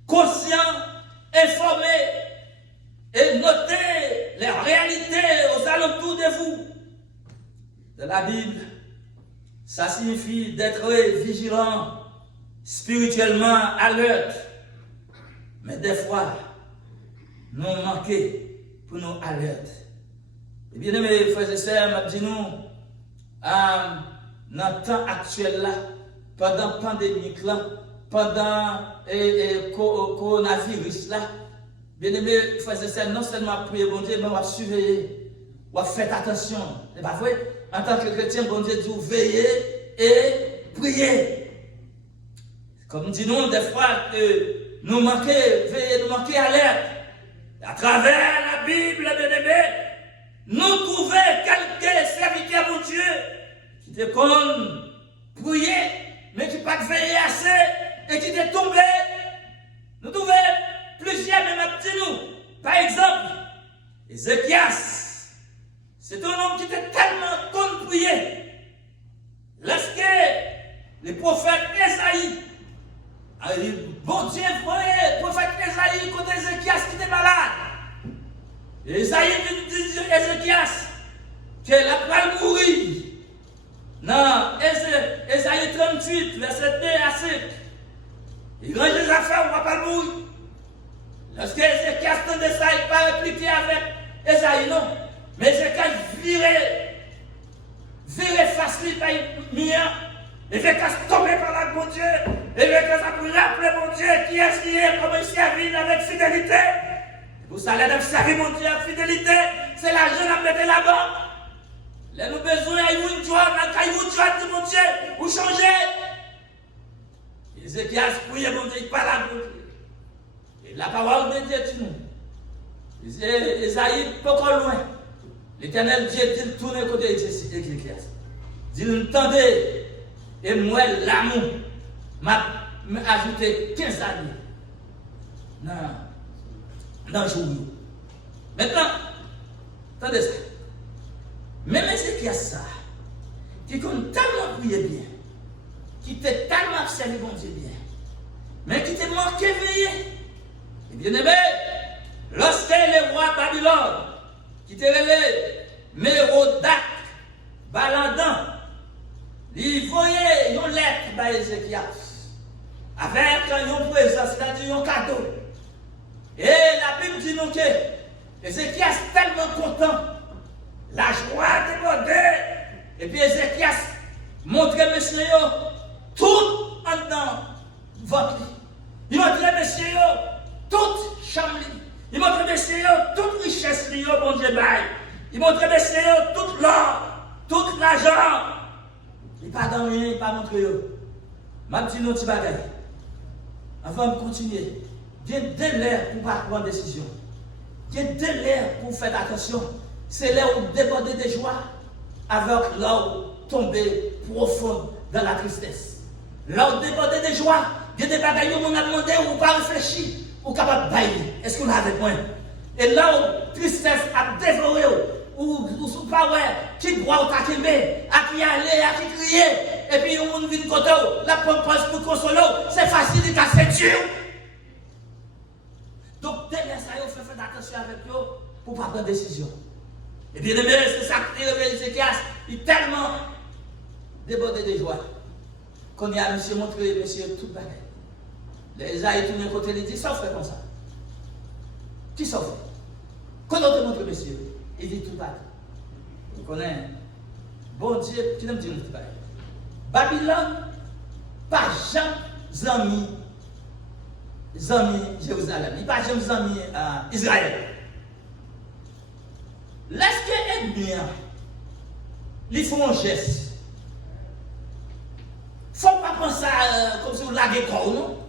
conscient, informé et noter les réalités aux alentours de vous. De la Bible, ça signifie d'être vigilant, spirituellement alerte. Mais des fois, nous manquons pour nous alerter. Et bien aimés frères et sœurs, je dis nous, dans le temps actuel là, pendant la pandémie là, pendant le coronavirus là, bien aimés frères et sœurs, non seulement prier bon Dieu, mais on va surveiller, on va faire attention. C'est pas vrai? En tant que chrétien, bon Dieu dit veiller et prier. Comme dit nous, des fois, que nous manquons, veiller, nous manquons alerte. À travers la Bible, bien-aimés, nous trouvons quelques serviteurs, mon Dieu, qui te comme prier, mais qui pas veillé assez et qui t'est tombé. Nous trouvons plusieurs, même petits nous. Par exemple, Ézéchias. C'est un homme qui était tellement con prier. Lorsque le prophète Esaïe, bon Dieu, le prophète Esaïe, contre Ézéchias qui était malade. Esaïe dit à Ézéchias qu'elle a pas mourir. Non, Esaïe 38, verset 2 à 5. Il range les affaires, on ne va pas le mourir. Lorsque Ézéchias tendait ça, il ne pas répliquer avec Esaïe, non. Mais Ézéchias virait face lui par mien. Ézéchias tombé par la bon Dieu. Ézéchias a pu rappeler mon Dieu qui est-ce qui est, comment il servit avec fidélité. Vous savez, de servir mon Dieu avec fidélité, c'est l'argent à mettre là-bas. Là, nous avons besoin de joie, de mon Dieu, pour changer. Ézéchias prie mon Dieu, il parle à mon Dieu. Et la parole de Dieu dit nous. Esaïe, pas encore loin. L'Éternel Dieu dit tourner côté Ézéchias. Dit nous tendez, et moi, l'amour, m'a ajouté 15 années dans le jour. Maintenant, attendez ça. Même Ézéchias, ça, qui compte tellement prier bien, qui était tellement servi bon Dieu bien, mais qui était manqué veiller. Et bien aimé, lorsque les rois Babylone, qui étaient relevés, Mérodach, Baladan, ils voyaient une lettre par Ézéchias, avec une présence, c'est-à-dire un cadeau. Et la Bible dit nous que Ézéchias tellement content, la joie débordée, et puis Ézéchias montrait monsieur tout en dedans ventre. Il montrait monsieur toute chambre. Il montrait monsieur toute richesse li bon Dieu bail. Il montrait monsieur toute l'or, tout l'argent. Il pas dans rien, il pas montré yo. M'a dit nous petit bagay. Avant de continuer, il y a 2 délais pour pas prendre décision. Il y a 2 délais pour faire attention. C'est là où déborder de joie, avec là où tomber profond dans la tristesse. Là où déborder de joie, il y a des bagailles où on a demandé, ou pas réfléchi, ou capable de bailler. Est-ce qu'on a avec moi? Et là où tristesse a dévoré, ou pas ouais, qui boit ou qui met, à qui aller, à qui crier, et puis on vient de côté, la propose pour consoler, c'est facile de casser dur. Donc, derrière ça, il faut faire attention avec eux pour ne pas prendre décision. Et bien aimé, c'est ça qui est Ézéchias, il est tellement débordé de joie qu'on y a monsieur montré, monsieur, tout bagaille. Les Aïe tournent côté, il dit, ça fait comme ça. Qui s'en fait? Quand on te montre monsieur, il dit tout bagaille. Vous connaissez, bon Dieu, qui n'aime dire tout bagaille. Babylone, pas jamais zami Jérusalem, il pas jamais zami Israël. Lorsque ennemi, ils font un geste. Il ne faut pas penser comme si on laguait corps, non?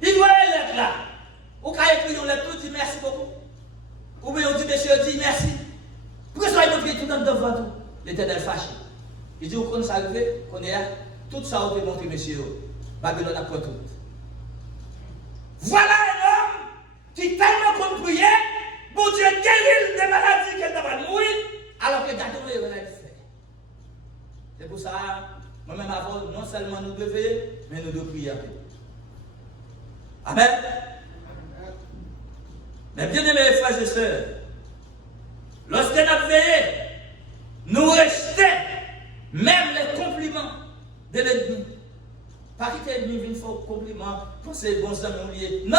Il doit être là. Ou quand il écrit dans lettre, il dit merci beaucoup. Ou bien on dit monsieur, dit merci. Pourquoi ça il montre tout dans le devant tout? L'Éternel fâché. Il dit, quand ça arrive, qu'on est là, tout ça on te montre monsieur. Babylone a pris tout. Voilà un homme qui tellement qu'on priait. Bon Dieu guérit des maladies qu'elle n'a pas mourir, alors que gardons les fait. C'est pour ça, moi-même avant, non seulement nous devons veiller, mais nous devons prier. Amen. Mais bien aimés frères et sœurs, lorsque nous avons veillé, nous restons même les compliments de l'ennemi. Pas que l'ennemi vienne faire compliment pour ces bons amis. Non!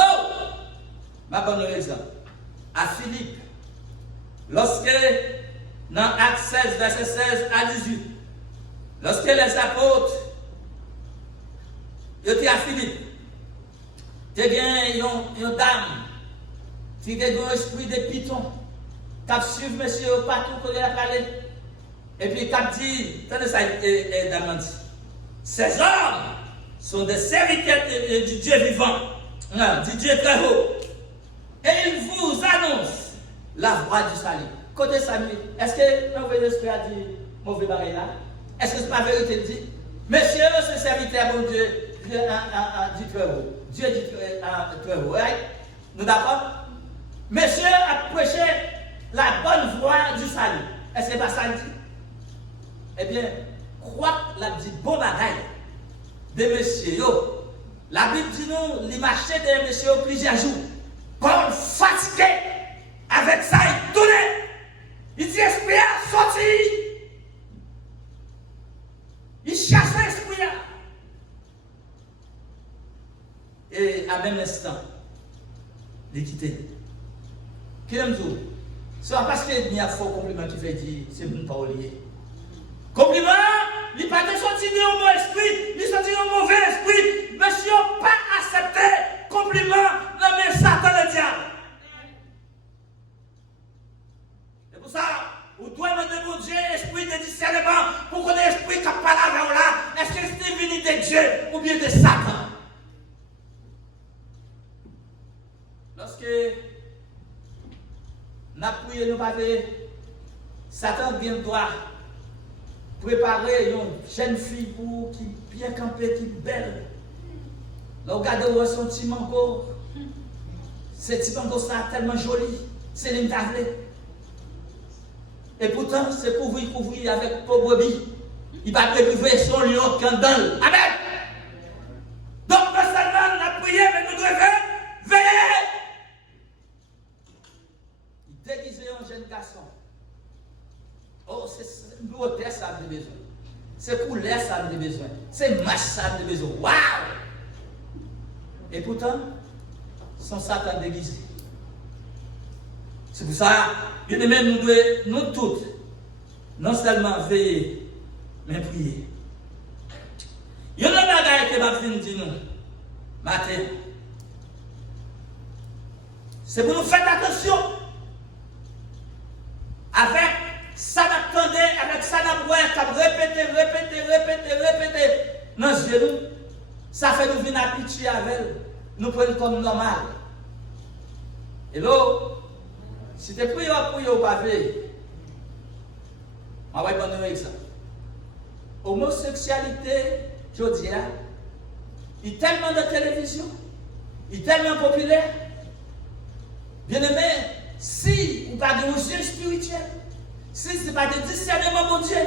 Ma bonne exemple. À Philippe, lorsque, dans Actes 16, verset 16 à 18, lorsque les apôtres étaient à Philippe, il y a une dame qui a un esprit de python, qui a suivi monsieur partout où il a parlé, et puis qui a dit, attendez ça, dame dit, ces hommes sont des serviteurs du Dieu vivant, du Dieu très haut. Et il vous annonce la voie du salut. Côté Samuel, est-ce que mauvais esprit a dit mauvais baril là? Est-ce que c'est pas vérité dit? Monsieur, ce serviteur, bon Dieu, Dieu dit très haut. Dieu dit très haut. Right? Nous d'accord? Monsieur a prêché la bonne voie du salut. Est-ce que pas ça dit? Eh bien, crois la dit bon bagaille de monsieur. La Bible dit nous, il marchait de monsieur plusieurs jours. Comme fatigué, avec ça, il tournait. Il dit, esprit a sorti. et à même instant, il quitte. Qui aime tout? C'est parce qu'il y a un faux compliment qui fait dire c'est bon parolier. Compliment, il n'est pas sorti de mauvais esprit, il est sorti de mauvais esprit. Monsieur n'a pas accepté compliment dans le Satan le diable. C'est pour ça, vous devez demander mon Dieu, esprit de discernement, pour qu'on ait l'esprit qui parle avec là. Est-ce que c'est venu de Dieu ou bien de Satan? Lorsque nous avons prié, nous avons Satan vient doit préparer une jeune fille pour qui bien campée, qui belle. Là, regardez où son petit mango. Ce petit mango, ça tellement joli. C'est l'imtavlé. Et pourtant, c'est couvrir avec pauvre brebis. Il va prélever son lion candle. Amen. Donc, non seulement on a prié, mais nous devons veiller. Il déguisait un jeune garçon. Oh, c'est beauté, ça a besoin. C'est couleur, ça a besoin. C'est match, ça a besoin. Waouh! Et pourtant, son Satan déguisé. C'est pour ça, bien aimé, nous toutes, non seulement veiller, mais prier. Il y a un bagage qui va venir dire nous, matin. C'est pour nous faire attention avec ça n'attendait, avec ça n'attendait, répéter. Dans ce genou, ça fait nous venir habituer avec elle. Nous prenons comme normal. Et là, si tu pries au pavé, on va prendre un exemple. Homosexualité, je dis, il est tellement de télévision, il est tellement populaire. Bien aimé, si vous n'avez pas de yeux spirituels, si ce n'est pas de discernement, mon Dieu,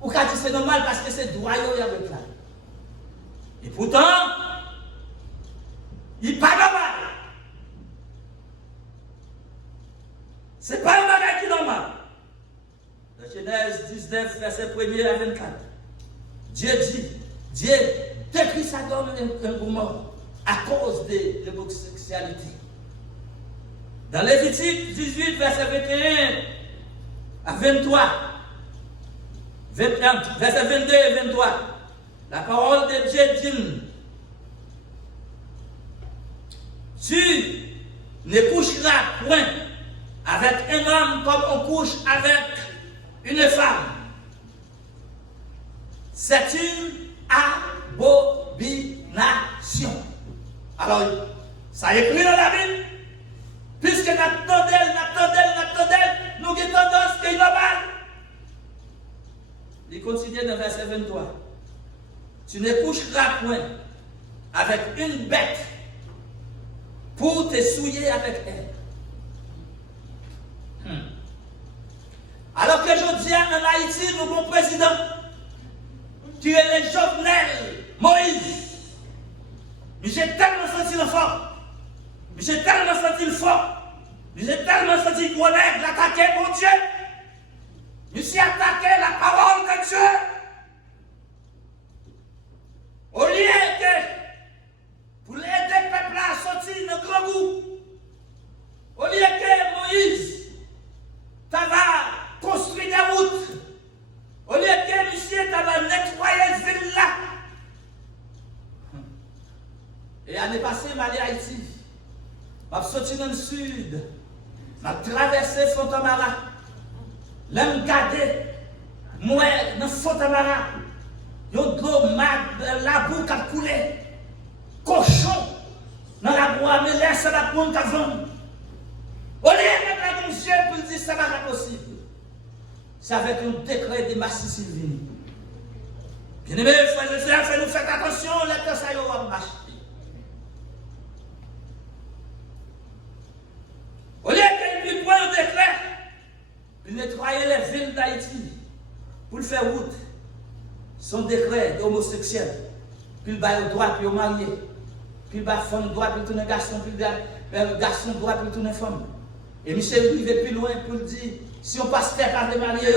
ou qu'à dire c'est normal parce que c'est droit avec là. Et pourtant, il n'est pas normal. Ce n'est pas un bagage qui est normal. Dans Genèse 19, verset 1er à 24, Dieu détruit Sodome et Gomorrhe à cause de l'homosexualité. Dans Lévitique 18, verset 21 à 23, verset 22 et 23, la parole de Dieu dit: tu ne coucheras point avec un homme comme on couche avec une femme. C'est une abomination. Alors, ça est écrit dans la Bible. Puisque nous attendons, nous avons tendance qui est normal. Il continue dans verset 23. Tu ne coucheras point avec une bête pour te souiller avec elle. Alors que je dis en Haïti, nous avons un président qui est le Jovenel Moïse. Mais j'ai tellement senti le fort. J'ai tellement senti le fort. J'ai tellement senti le collègue l'attaquer, mon Dieu. Je suis attaqué la parole de Dieu. Au lieu que pour aider le peuple à sortir de grand goût, au lieu que Moïse t'avait construit des routes, au lieu que monsieur t'avait nettoyé cette ville-là, et l'année passée, je suis allé à Haïti. Je suis sorti dans le sud. Je traversé Fontamara. Là, je regardé, moi, dans Fontamara, il y a de l'eau, la boue qui a coulé. Cochon, dans la boue, mais là, c'est la boue qui a vendu. Au lieu de mettre un monsieur pour dire que ça va pas possible. C'est avec un décret de Massi Sylvini. Bien aimé, frères et sœurs, nous faire attention, les temps ça y va marcher. Au lieu qu'il prenne un décret, il nettoyer les villes d'Haïti pour faire route. Son décret d'homosexuel, puis il va au droit, puis il marié, puis il va femme droit, puis il tourne garçon, puis il garçon droit, puis il tourne femme. Et Michel arrive plus loin pour dire, si on passe terre par les mariés,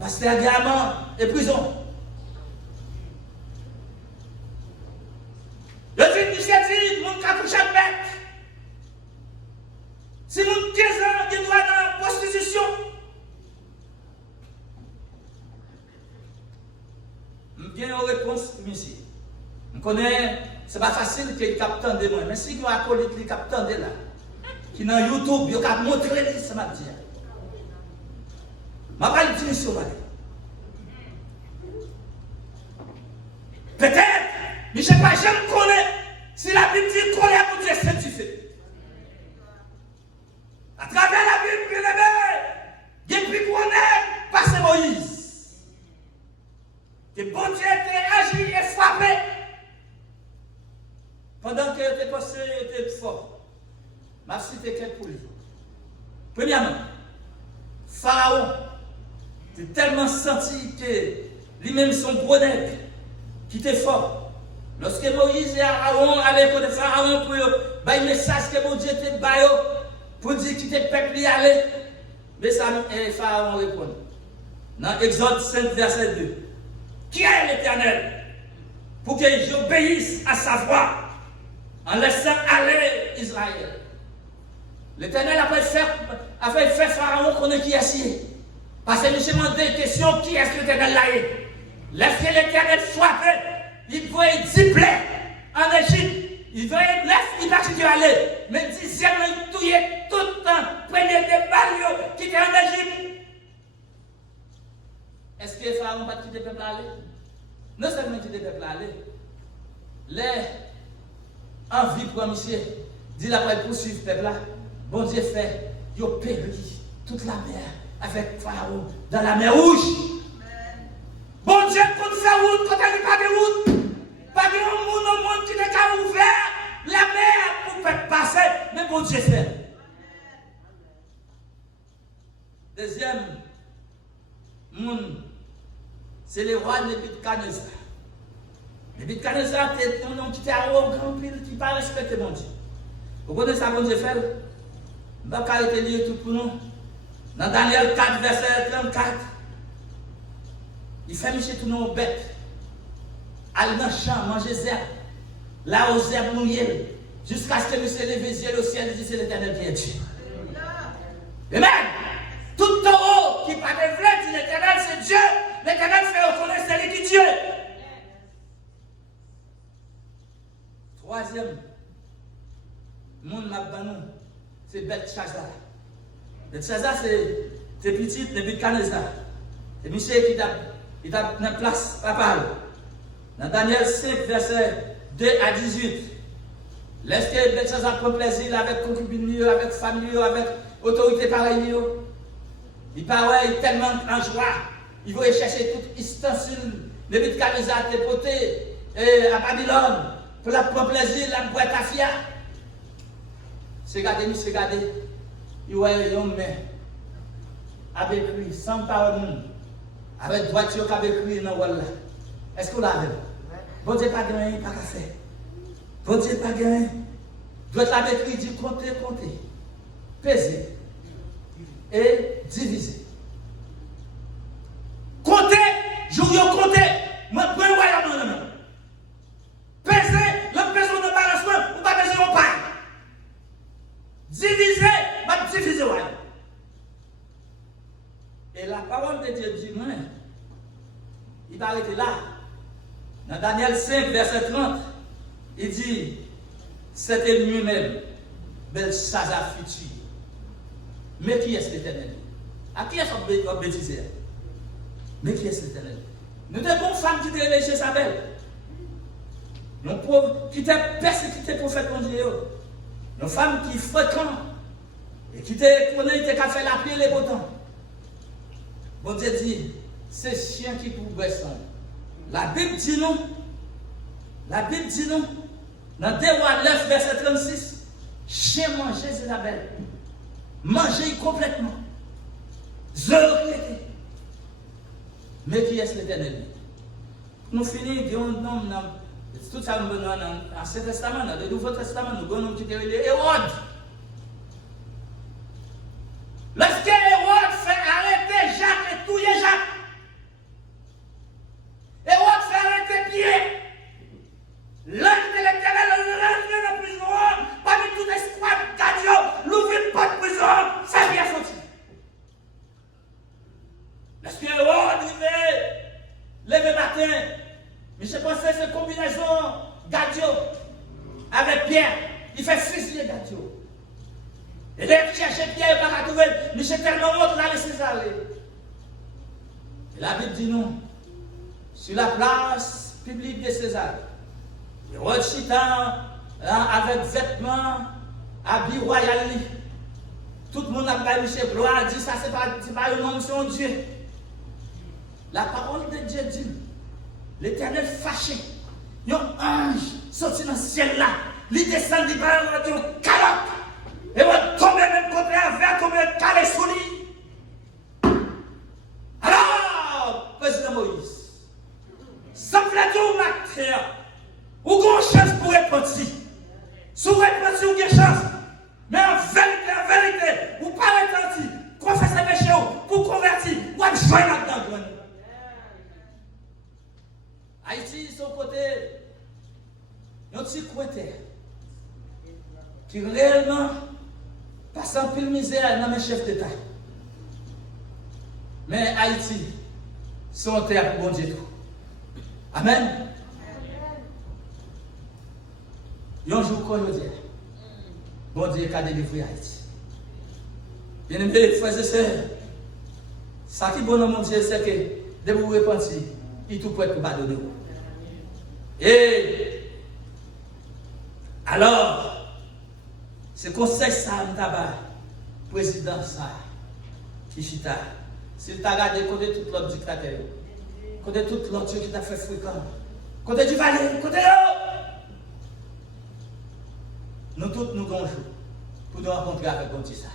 passe terre gamin et prison. Je dis, réponse, monsieur. Je connais, ce n'est pas facile que les capteurs de moi, mais si vous avez acolyte les capteurs de là, qui dans YouTube, vous avez montré ce matin. Je vais pas le dire sur peut-être, mais je ne sais pas, je me connais. Si la Bible dit qu'on est pour Dieu sanctifié. À travers la Bible, bien aimé, depuis qu'on est passé Moïse, que bon Dieu était agi et frappé pendant qu'il était passé, il était fort. Ma cité quelques pour lui. Premièrement, Pharaon était tellement senti que lui-même son gros nègre qui était fort. Lorsque Moïse et Aaron allaient côté Pharaon pour un message que mon Dieu était baillé pour dire qu'il était peuple y aller, mais ça Pharaon répond. Dans Exode 5, verset 2. Qui est l'Éternel pour que j'obéisse à sa voix en laissant aller Israël? L'Éternel a fait Pharaon connaître qui est. Parce que nous se demandons des questions, qui est-ce que l'Éternel là est? Laissez l'Éternel frapper. Il voyait 10 plaies en Égypte. Il voyait 9, il va y aller. Mais 10e, il touillait tout le temps. Prenait des balles qui étaient en Égypte. Est-ce que Pharaon va quitter le peuple aller? Non seulement quitter le peuple aller. Les envies pour monsieur, dit la pour poursuivre le peuple là. Bon Dieu fait, il a péri toute la mer avec Pharaon dans la mer Rouge. Bon Dieu, quand il fait route, quand il n'y a pas de route, pas de monde qui n'est qu'à ouvert la mer pour faire passer, mais bon Dieu fait. Deuxième monde, c'est le roi Nebuchadnezzar. Nebuchadnezzar, c'est un homme qui était arrogant, qui ne pas respecter bon Dieu. Vous connaissez ça, bon Dieu fait? Je ne vais pas arrêter de lire tout pour nous. Dans Daniel 4, verset 34. Il fait micher tout nos bêtes. Aller dans le champ, manger zèbre. Là aux zèbres mouillées. Jusqu'à ce que monsieur lève les yeux au ciel et dit c'est l'Éternel qui est Dieu. Amen. Tout taureau qui pas de vrai dit l'Éternel c'est Dieu. L'Éternel fait reconnaître c'est lui qui est Dieu. Troisième, monde Mabbanou, c'est Belshazzar. Belshazzar c'est petit Nebuchadnezzar. C'est monsieur qui a dans place papale. Dans Daniel 5, verset 2 à 18. Lorsque Belshazzar prend plaisir avec concubine, avec famille, avec autorité pareille, il paraît tellement en joie. Il va chercher toute ustensile. Nebuchadnezzar a été porté à Babylone pour la prendre plaisir, la boîte à fia. C'est gardé, c'est gardé. Il voit un homme avec lui, sans parole. Avec droiture qui avait écrit dans le wall là. Est-ce que vous l'avez? Bon Dieu pas gagné, pas qu'à faire. Bon Dieu pas gagné. Doit l'avait écrit, dit compter, compter. Peser. Et diviser. Compter, jour compter. Moi, je ne vois pas. Peser, le peser de balancement, ou pas peser au pain. Diviser, pas diviser. Et la parole de Dieu dit, moi, il va arrêter là. Dans Daniel 5, verset 30, il dit, c'était lui-même, Belshazzar futur. Mais qui est l'Éternel? À qui est-ce qu'on bêtise? Mais qui est l'Éternel? Nous avons une femme qui était chez sa belle. Une pauvre qui était persécutée pour faire conduire. Une femme qui fréquente et qui était qu'à faire la pluie et les beaux temps. Bon Dieu dit, c'est chien qui pouvait son. La Bible dit non. La Bible dit non. Dans 2 Rois 9, verset 36, chien mangeait Isabelle. Manger complètement. Zéro. Mais qui est l'Éternel? Nous finissons, tout ça dans l'Ancien Testament, dans le Nouveau Testament, nous avons un qui était Hérode. Lorsque Hérode fait arrêter Jacques et touiller Jacques, Hérode fait arrêter Pierre. L'ange de l'Éternel rentre dans la prison, parmi tout espoir de l'ouvre une porte de prison, ça vient sortir. Lorsque Hérode levé matin, mais je pense commencé cette combinaison Gadio avec Pierre. Il fait fusiller Gadio. Et là, il cherche Pierre, il va trouver. Mais j'ai tellement honte là, laissez aller. Et la Bible dit non. Sur la place publique de César, il rechita avec vêtements, habits royal. Tout le monde a pas eu chez gloire, dit ça, c'est pas un homme, c'est un Dieu. La parole de Dieu dit, l'Éternel fâché, un ange sorti dans le ciel là, il descend, il va dans une calotte, et on va tomber même contre un verre, tomber calé sous lui. Alors, président Moïse, ça me fait tout ma terre, ou qu'on chance pour répondre. Si vous répondez, vous avez chance. Mais en vérité, vous ne pas retentir, confessez péché, pour convertir, vous avez joué là-dedans. Haïti, son côté, il y a un petit coin terre qui réellement passe en pile misère dans mes chefs d'État. Mais Haïti, c'est un terre pour bon Dieu. Amen. Il y a un jour qu'on dit, bon Dieu a délivré Haïti. Bien aimé, frères et sœurs, ça qui est bon dans mon Dieu, c'est que dès que vous repentez, il est tout prêt pour pardonner. Et alors, c'est conseil ça, le président ça, Kishita, s'il t'a regardé côté tout l'autre dictateur, côté tout l'autre qui t'a fait fréquent, côté du Valais, côté l'autre, nous tous nous gonjons pour nous rencontrer avec bon Dieu ça.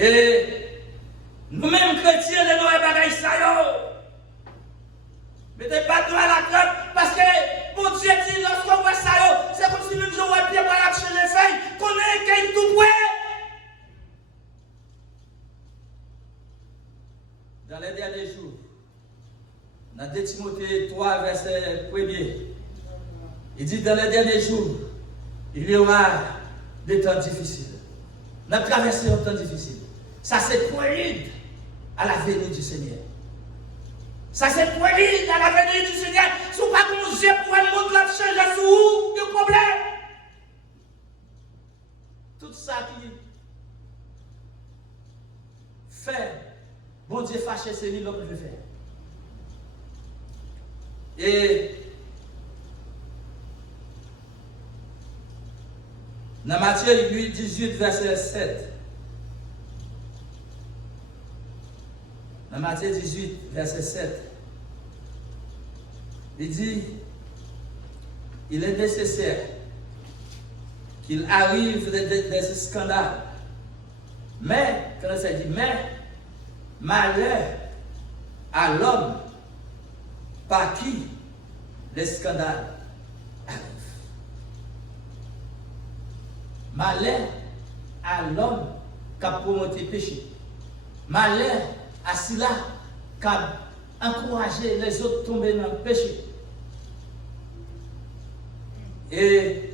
Et nous-mêmes chrétiens, les nous bagailles ça, mettez pas de à la trappe parce que mon Dieu dit lorsqu'on voit ça, c'est comme si même j'aurais bien par la chez les feuilles, qu'on est qu'il tout prêt. Dans les derniers jours, dans 2 Timothée 3, verset 1er, il dit dans les derniers jours, il y aura des temps difficiles. On a traversé un temps difficile. Ça c'est prélude à la venue du Seigneur. Ça c'est prélude à la venue du Seigneur. Si vous pas manger pour un monde là changer sur vous, le problème. Tout ça qui fait, bon Dieu fâché, c'est lui l'homme de faire. Et dans Matthieu 8, 18, verset 7. Dans Matthieu 18, verset 7. Il dit, il est nécessaire qu'il arrive des scandales. Mais, quand ça dit, mais, malheur à l'homme par qui les scandales arrivent. Malheur à l'homme qui a promoté le péché. Malheur à cela qui a encouragé les autres à tomber dans le péché. Et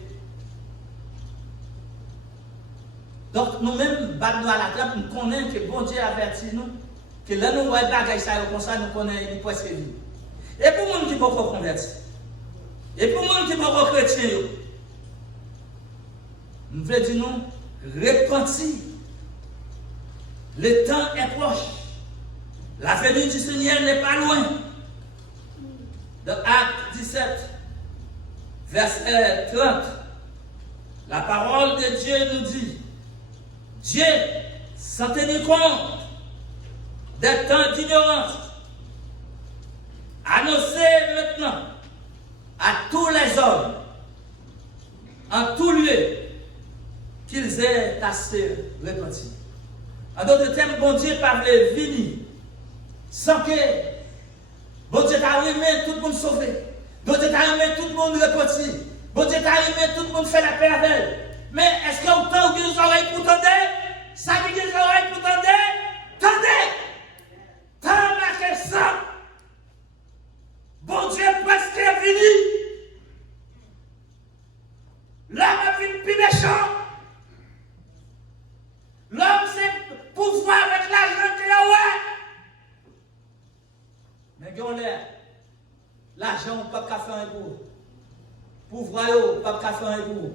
donc nous-mêmes, nous à la trappe, nous connaissons que bon Dieu avertit nous, que là nous voyons bagaille ça comme ça, nous connaissons il presque vivre. Et pour les gens qui ne sont pas convertis, et pour les gens qui ne sont pas chrétiens, nous voulons dire nous, repentir. Le temps est proche. La venue du Seigneur n'est pas loin. Dans Acte 17, verset 30, la parole de Dieu nous dit, Dieu, sans tenir compte des temps d'ignorance, annoncez maintenant à tous les hommes, en tout lieu, qu'ils aient assez repenti. En d'autres termes, bon Dieu parlait venir sans que bon Dieu t'a aimé tout le monde sauvé. Bon Dieu t'a aimé tout le monde repenti. Bon Dieu t'a aimé tout le monde fait la paix avec elle. Mais est-ce qu'il y a autant que les oreilles pour tendre? Ça veut dire les oreilles pour tendre? Tendez! Tendez ça! Bon Dieu presque est venu. L'homme a vu plus méchant. L'homme c'est pouvoir avec l'argent qu'il a, ouais. Mais qu'on l'air, l'argent l'argent, pas qu'à faire un pour. Pouvoir, pas qu'à faire un pour.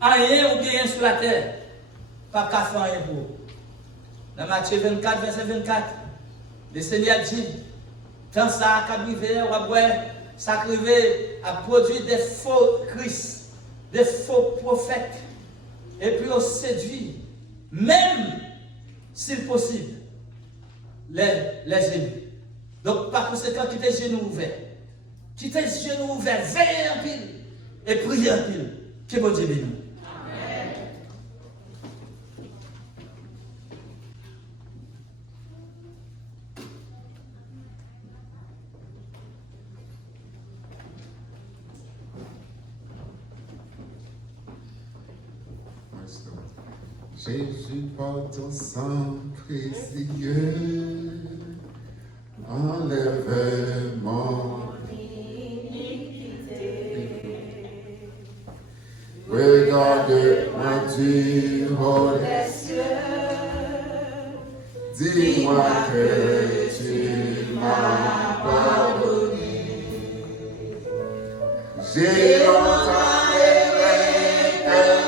Rien ou bien sur la terre, pas qu'à faire un pour. Dans Matthieu 24, verset 24, le Seigneur dit, quand ça a arrivé, ça arrivé à produire des faux Christ, des faux prophètes, et puis on séduit, même s'il possible, les élus. Donc, par conséquent, quittez les genoux ouverts. Quittez les genoux ouverts, veillez en pile et priez en pile. Que bon Dieu bénisse. Amen. Jésus par ton sang précieux, enlève mon iniquité. Regarde-moi du haut des cieux, dis-moi que tu m'as pardonné. J'ai longtemps aimé te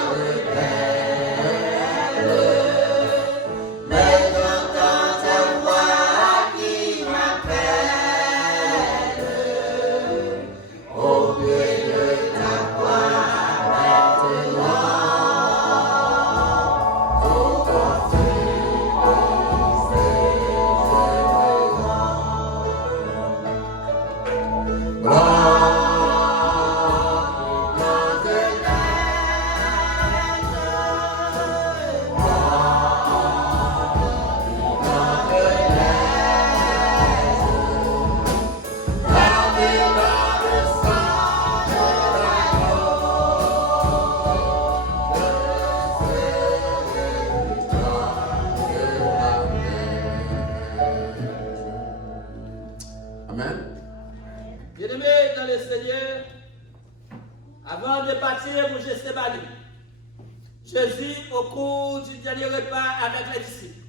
Jésus, au cours du dernier repas avec les disciples,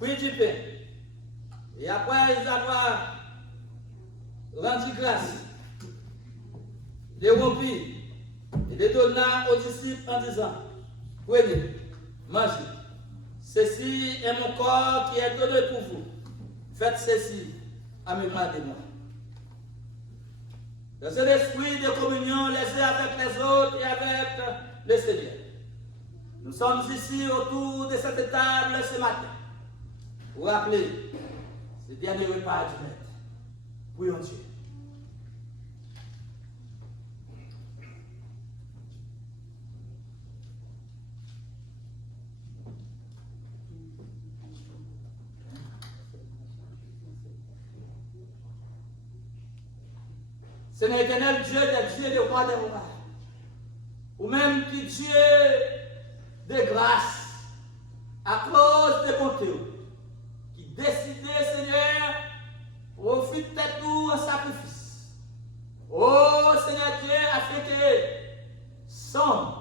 prit du pain. Et après avoir rendu grâce, les rompit et les donna aux disciples en disant, prenez, mangez. Ceci est mon corps qui est donné pour vous. Faites ceci en mémoire de moi. Dans un esprit de communion les uns avec les autres et avec le Seigneur. Nous sommes ici autour de cette table ce matin pour rappeler ce dernier repas du maître. Prions Dieu. Seigneur éternel, Dieu des dieux, des rois des rois, ou même qui Dieu de grâce, à cause de bonté, qui décidait, Seigneur, profite de tout en sacrifice. Oh Seigneur Dieu, afin que son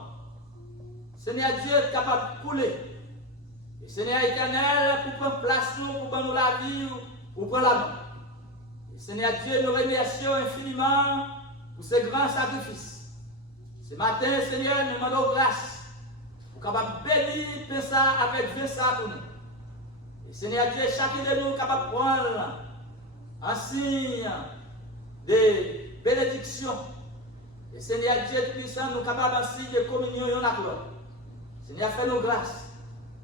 Seigneur Dieu est capable de couler. Et Seigneur éternel, pour prendre place, pour prendre la vie, pour prendre la mort. Seigneur Dieu, nous remercions infiniment pour ce grand sacrifice. Ce matin, Seigneur, nous demandons grâce pour capable bénir ça avec ça pour nous. Et Seigneur Dieu, chacun de nous capable de prendre un signe de bénédiction. Et Seigneur Dieu puissant, nous capable un signe de communion et la gloire. Seigneur, fais-nous grâce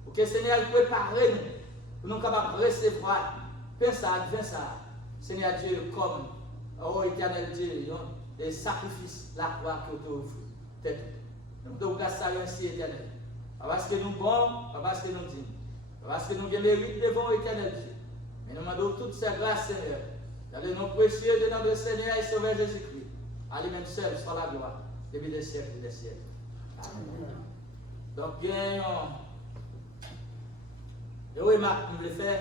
pour que Seigneur prépare nous pour nous capables de recevoir ça. Seigneur Dieu, comme, oh éternel Dieu, des sacrifices, la croix que tu offres. Nous te remercions ainsi, éternel. Pas parce que nous sommes bons, pas parce que nous dignes, pas parce que nous avons mérite devant éternel Dieu. Mais nous demandons toutes ces grâces, Seigneur, dans le nom précieux de notre Seigneur et Sauveur Jésus-Christ. À lui-même seul soit la gloire, depuis des siècles et des siècles. Amen. Donc, bien, je remarque, nous le faisons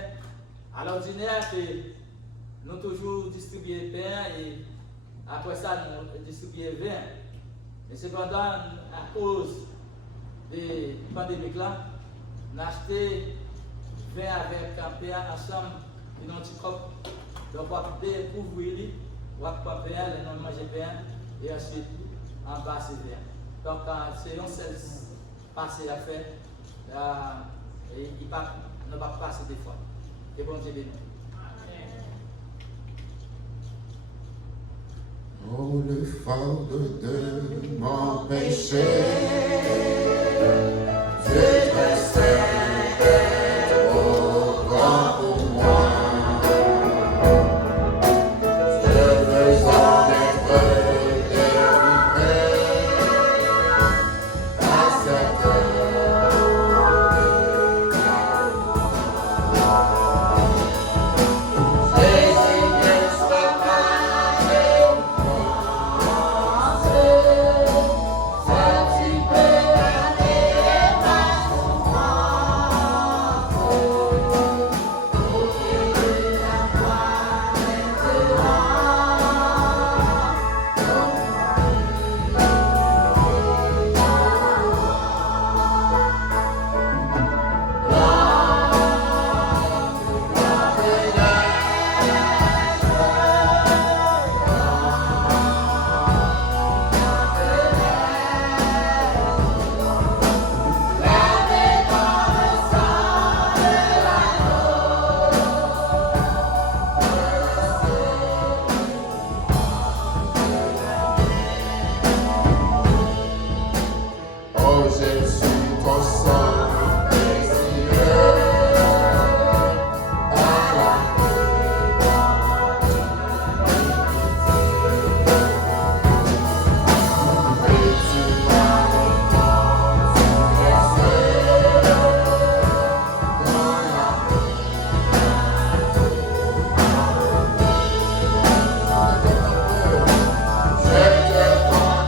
à l'ordinaire que nous toujours distribuer pain et après ça nous distribuer vin. Mais cependant, à cause des pandémies là, nous avons acheté vin avec un pain ensemble dans un petit coq. Donc on va découvrir on va prendre pain, les gens mangent pain, et ensuite, en bas, c'est pain. Donc, c'est un seul passé à faire, et il ne va pas passer des fois. Et bon Dieu béni. Oh, le fardeau de mon péché, Dieu très saint est trop grand pour moi. Je veux en être délivré à cette Jésus ne soit pas Oh Jésus, ton sang précieux, à la et tu m'as répandu dans je te condamne.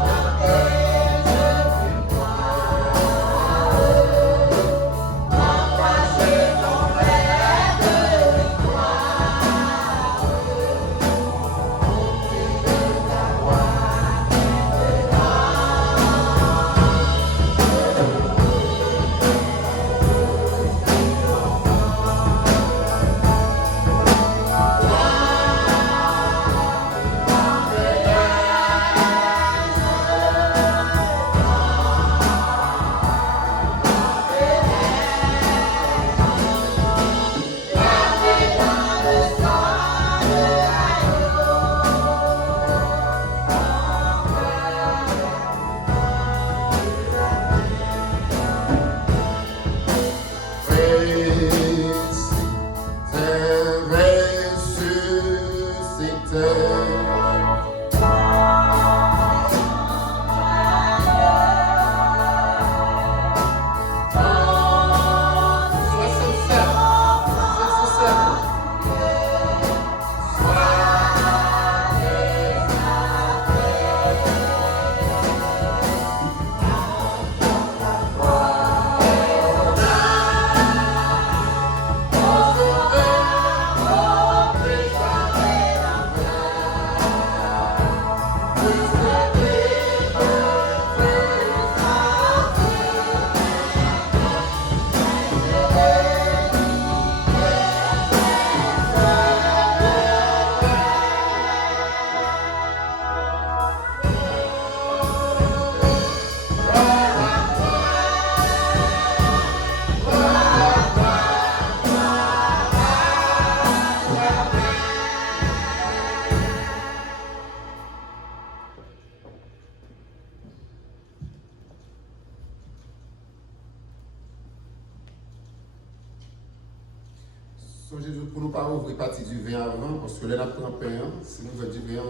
Songez pour nous pas ouvrir partie du vin avant, parce que là, on prend pain, si nous avons du vin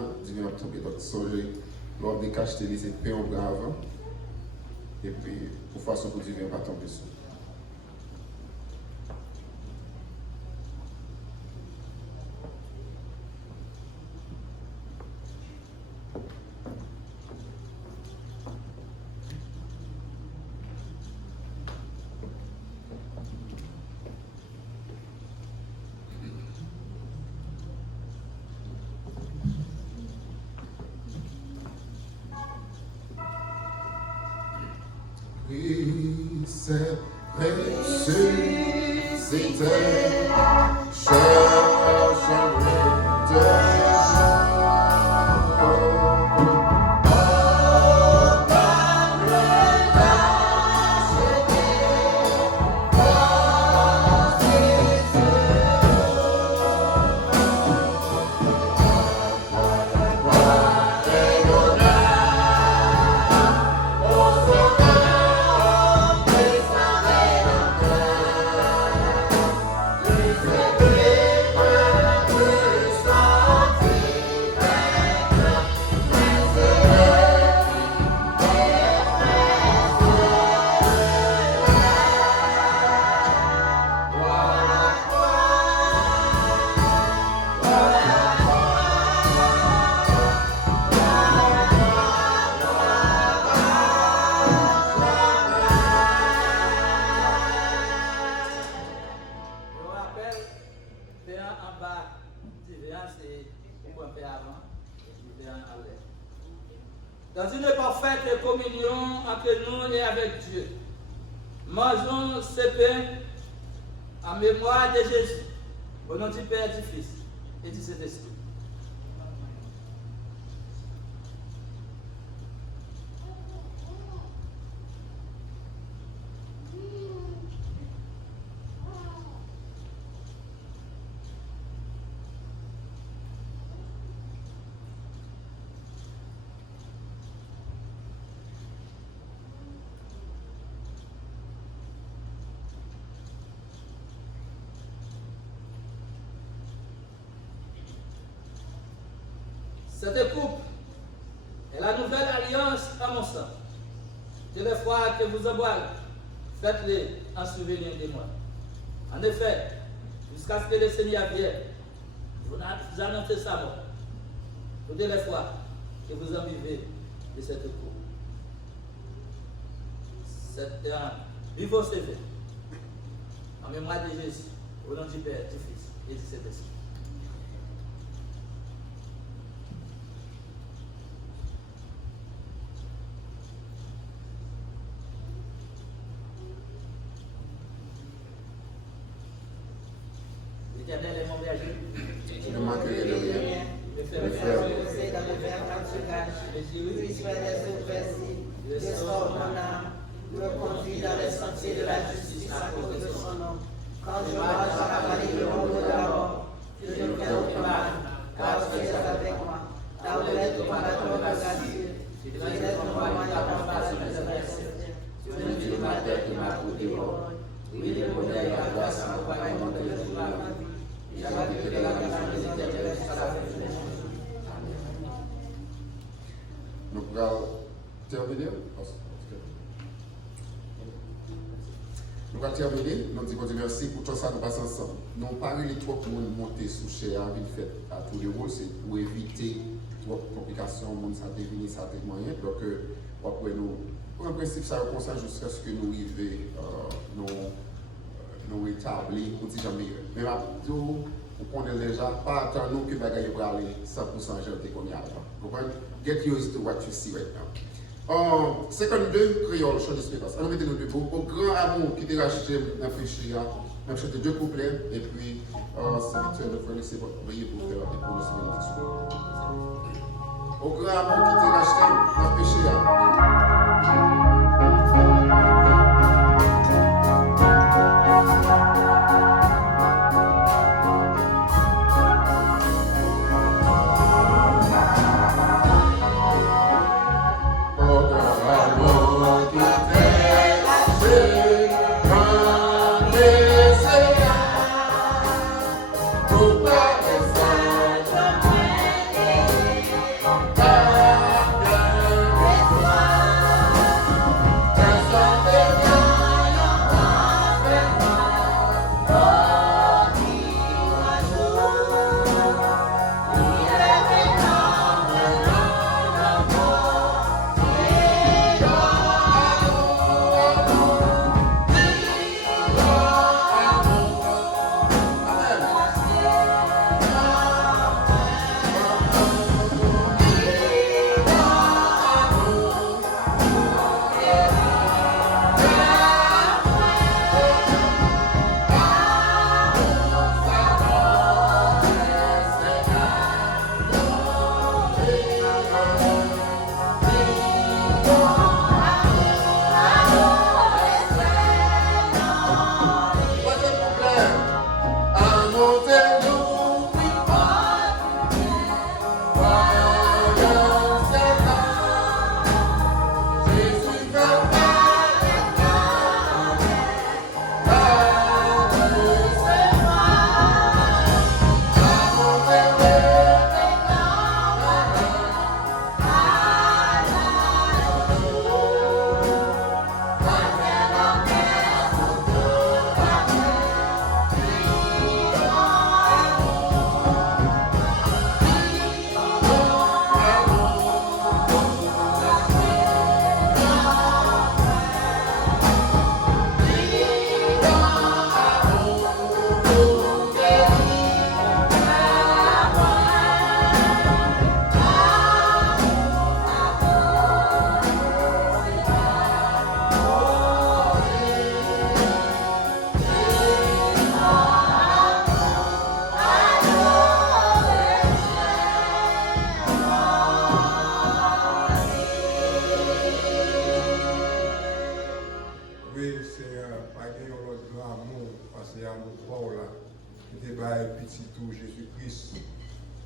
va tomber. Donc, songez, lors des caches télé, c'est pain on prend avant, et puis, pour façon que du vin va tomber sur. Oui, c'est ressuscité, cherche-le de jour. dans une parfaite communion entre nous et avec Dieu. Mangeons ce pain en mémoire de Jésus, au nom du Père, du Fils et du Saint-Esprit. Cette coupe est la nouvelle alliance à mon sang. Toutes les fois que vous en boirez, faites-les en souvenir de moi. En effet, jusqu'à ce que le Seigneur vienne, vous annoncez sa mort. Toutes les fois que vous en buvez de cette coupe. Buvons ce vin en mémoire de Jésus, au nom du Père, du Fils et du Saint-Esprit. L'Éternel est mon berger. Je ne manquerai de rien. Je Je fais fais reposer dans le vert pâturage. Puis sois des eaux paisibles. Restaure mon âme. Me conduis dans les sentiers de la justice à cause de son nom. Quand je marche dans la vallée de l'ombre de la mort, je ne crains aucun mal, car tu es avec moi. Ta houlette et ton bâton me rassurent. Tu laisses mon moyen en face de mes adversaires. Tu me dis ma tête et ma coupe d'épaule. Oui, le bonheur et la grâce m'accompagnent tous les jours de ma vie. J'habiterai dans la maison de Dieu jusqu'à la fin de mes jours. Nous allons terminer. Nous allons terminer. Nous disons merci pour tout ça, nous passons ensemble. Nous parlons les trois pour monter sous chair à ville faite à tous les rôles, c'est pour éviter trop de complications, monde ça devine ça moyen. Donc, après nous, en principe, ça constate jusqu'à ce que nous arrivions, nous rétablir, nous disons jamais. Mais maintenant, on connaît déjà, pas attendre nous que les bagages pour aller 100% jeté qu'on y a. Vous comprenez? Get used to what you see right now. 52 créoles, chant d'espérance. Alors mettez-nous debout. Au grand amour qui t'a racheté dans le péché, on a chanté 2 couplets et puis c'est de frère, c'est votre prier pour faire et pour nous bénédiction. Au grand amour qui t'a racheté dans le péché.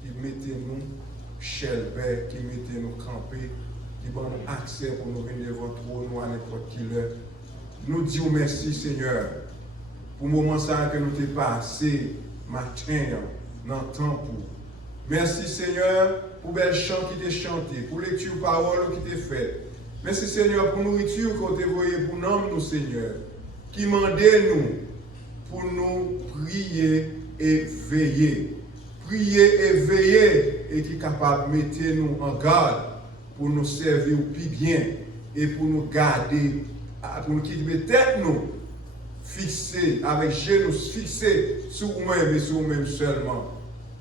qui mettez nous chez Père, qui mettez nous camper, qui donne nous accès pour nous venir devant toi, nous à n'importe qui l'heure. Nous disons merci Seigneur pour le moment ça que nous t'ai passé matin dans le temps pour. Merci Seigneur pour bel chant qui t'est chanté, pour lecture parole qui t'est faite. Merci Seigneur pour nourriture qu'on t'a envoyée pour nous Seigneur, qui mandait nous pour nous prier et veiller. Prier et veiller et qui est capable de mettre nous en garde pour nous servir au plus bien et pour nous garder, pour nous quitter tête nous fixer, avec genoux fixés sur nous-mêmes et sur nous-mêmes seulement.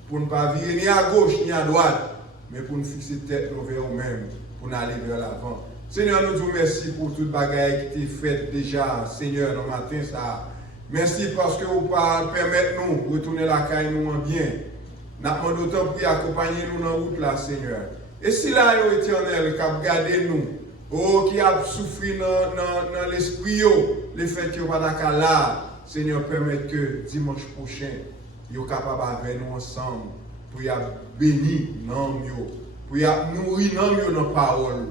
Pour ne pas virer ni à gauche ni à droite, mais pour nous fixer tête nous vers nous-mêmes, pour nous aller vers l'avant. Seigneur, nous te remercions pour toute bagaille qui t'est faite déjà, Seigneur, dans le matin. Ça. Merci parce que vous permettez nous de retourner la caille nous en bien. Nous demandons autant pour accompagner nous dans la route là, Seigneur. Et si là, l'Éternel, qui a gardé nous, qui a souffert dans l'esprit, le fait qu'il n'y a pas là, Seigneur, permet que dimanche prochain, il est capable avec nous ensemble, pour y bénir nous, pour y nourrir nous dans la parole.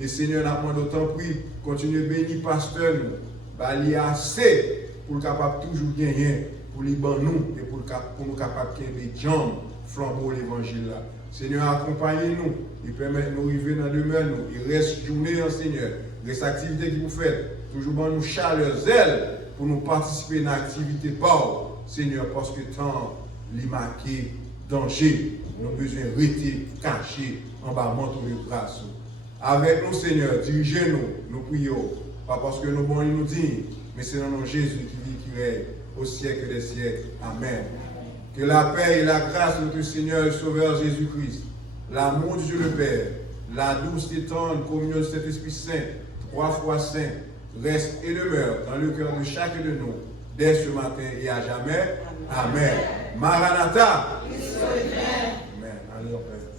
Et Seigneur, nous demandons autant pour continuer à bénir pasteur nous, il y a assez pour capable toujours gagner, pour les nous et pour nous capables de des jambes flambeau l'évangile là. Seigneur, accompagnez-nous, il permet de nous arriver dans demeure nous, il reste journée en Seigneur, il reste activité que vous faites, toujours dans nous chaleur, zèle, pour nous participer dans l'activité pauvre, Seigneur, parce que tant les marqué danger, nous avons besoin de rester cachés en bas manteau de grâce. Avec nous, Seigneur, dirigez-nous, nous prions, pas parce que nous bons nous disent, mais c'est dans nom Jésus qui vit, qui règne au siècle des siècles. Amen. Que la paix et la grâce de notre Seigneur et Sauveur Jésus-Christ, l'amour de Dieu le Père, la douce et tendre communion de cet Esprit Saint, 3 fois Saint, reste et demeure dans le cœur de chacun de nous, dès ce matin et à jamais. Amen. Maranatha. Amen. Allez, on prie.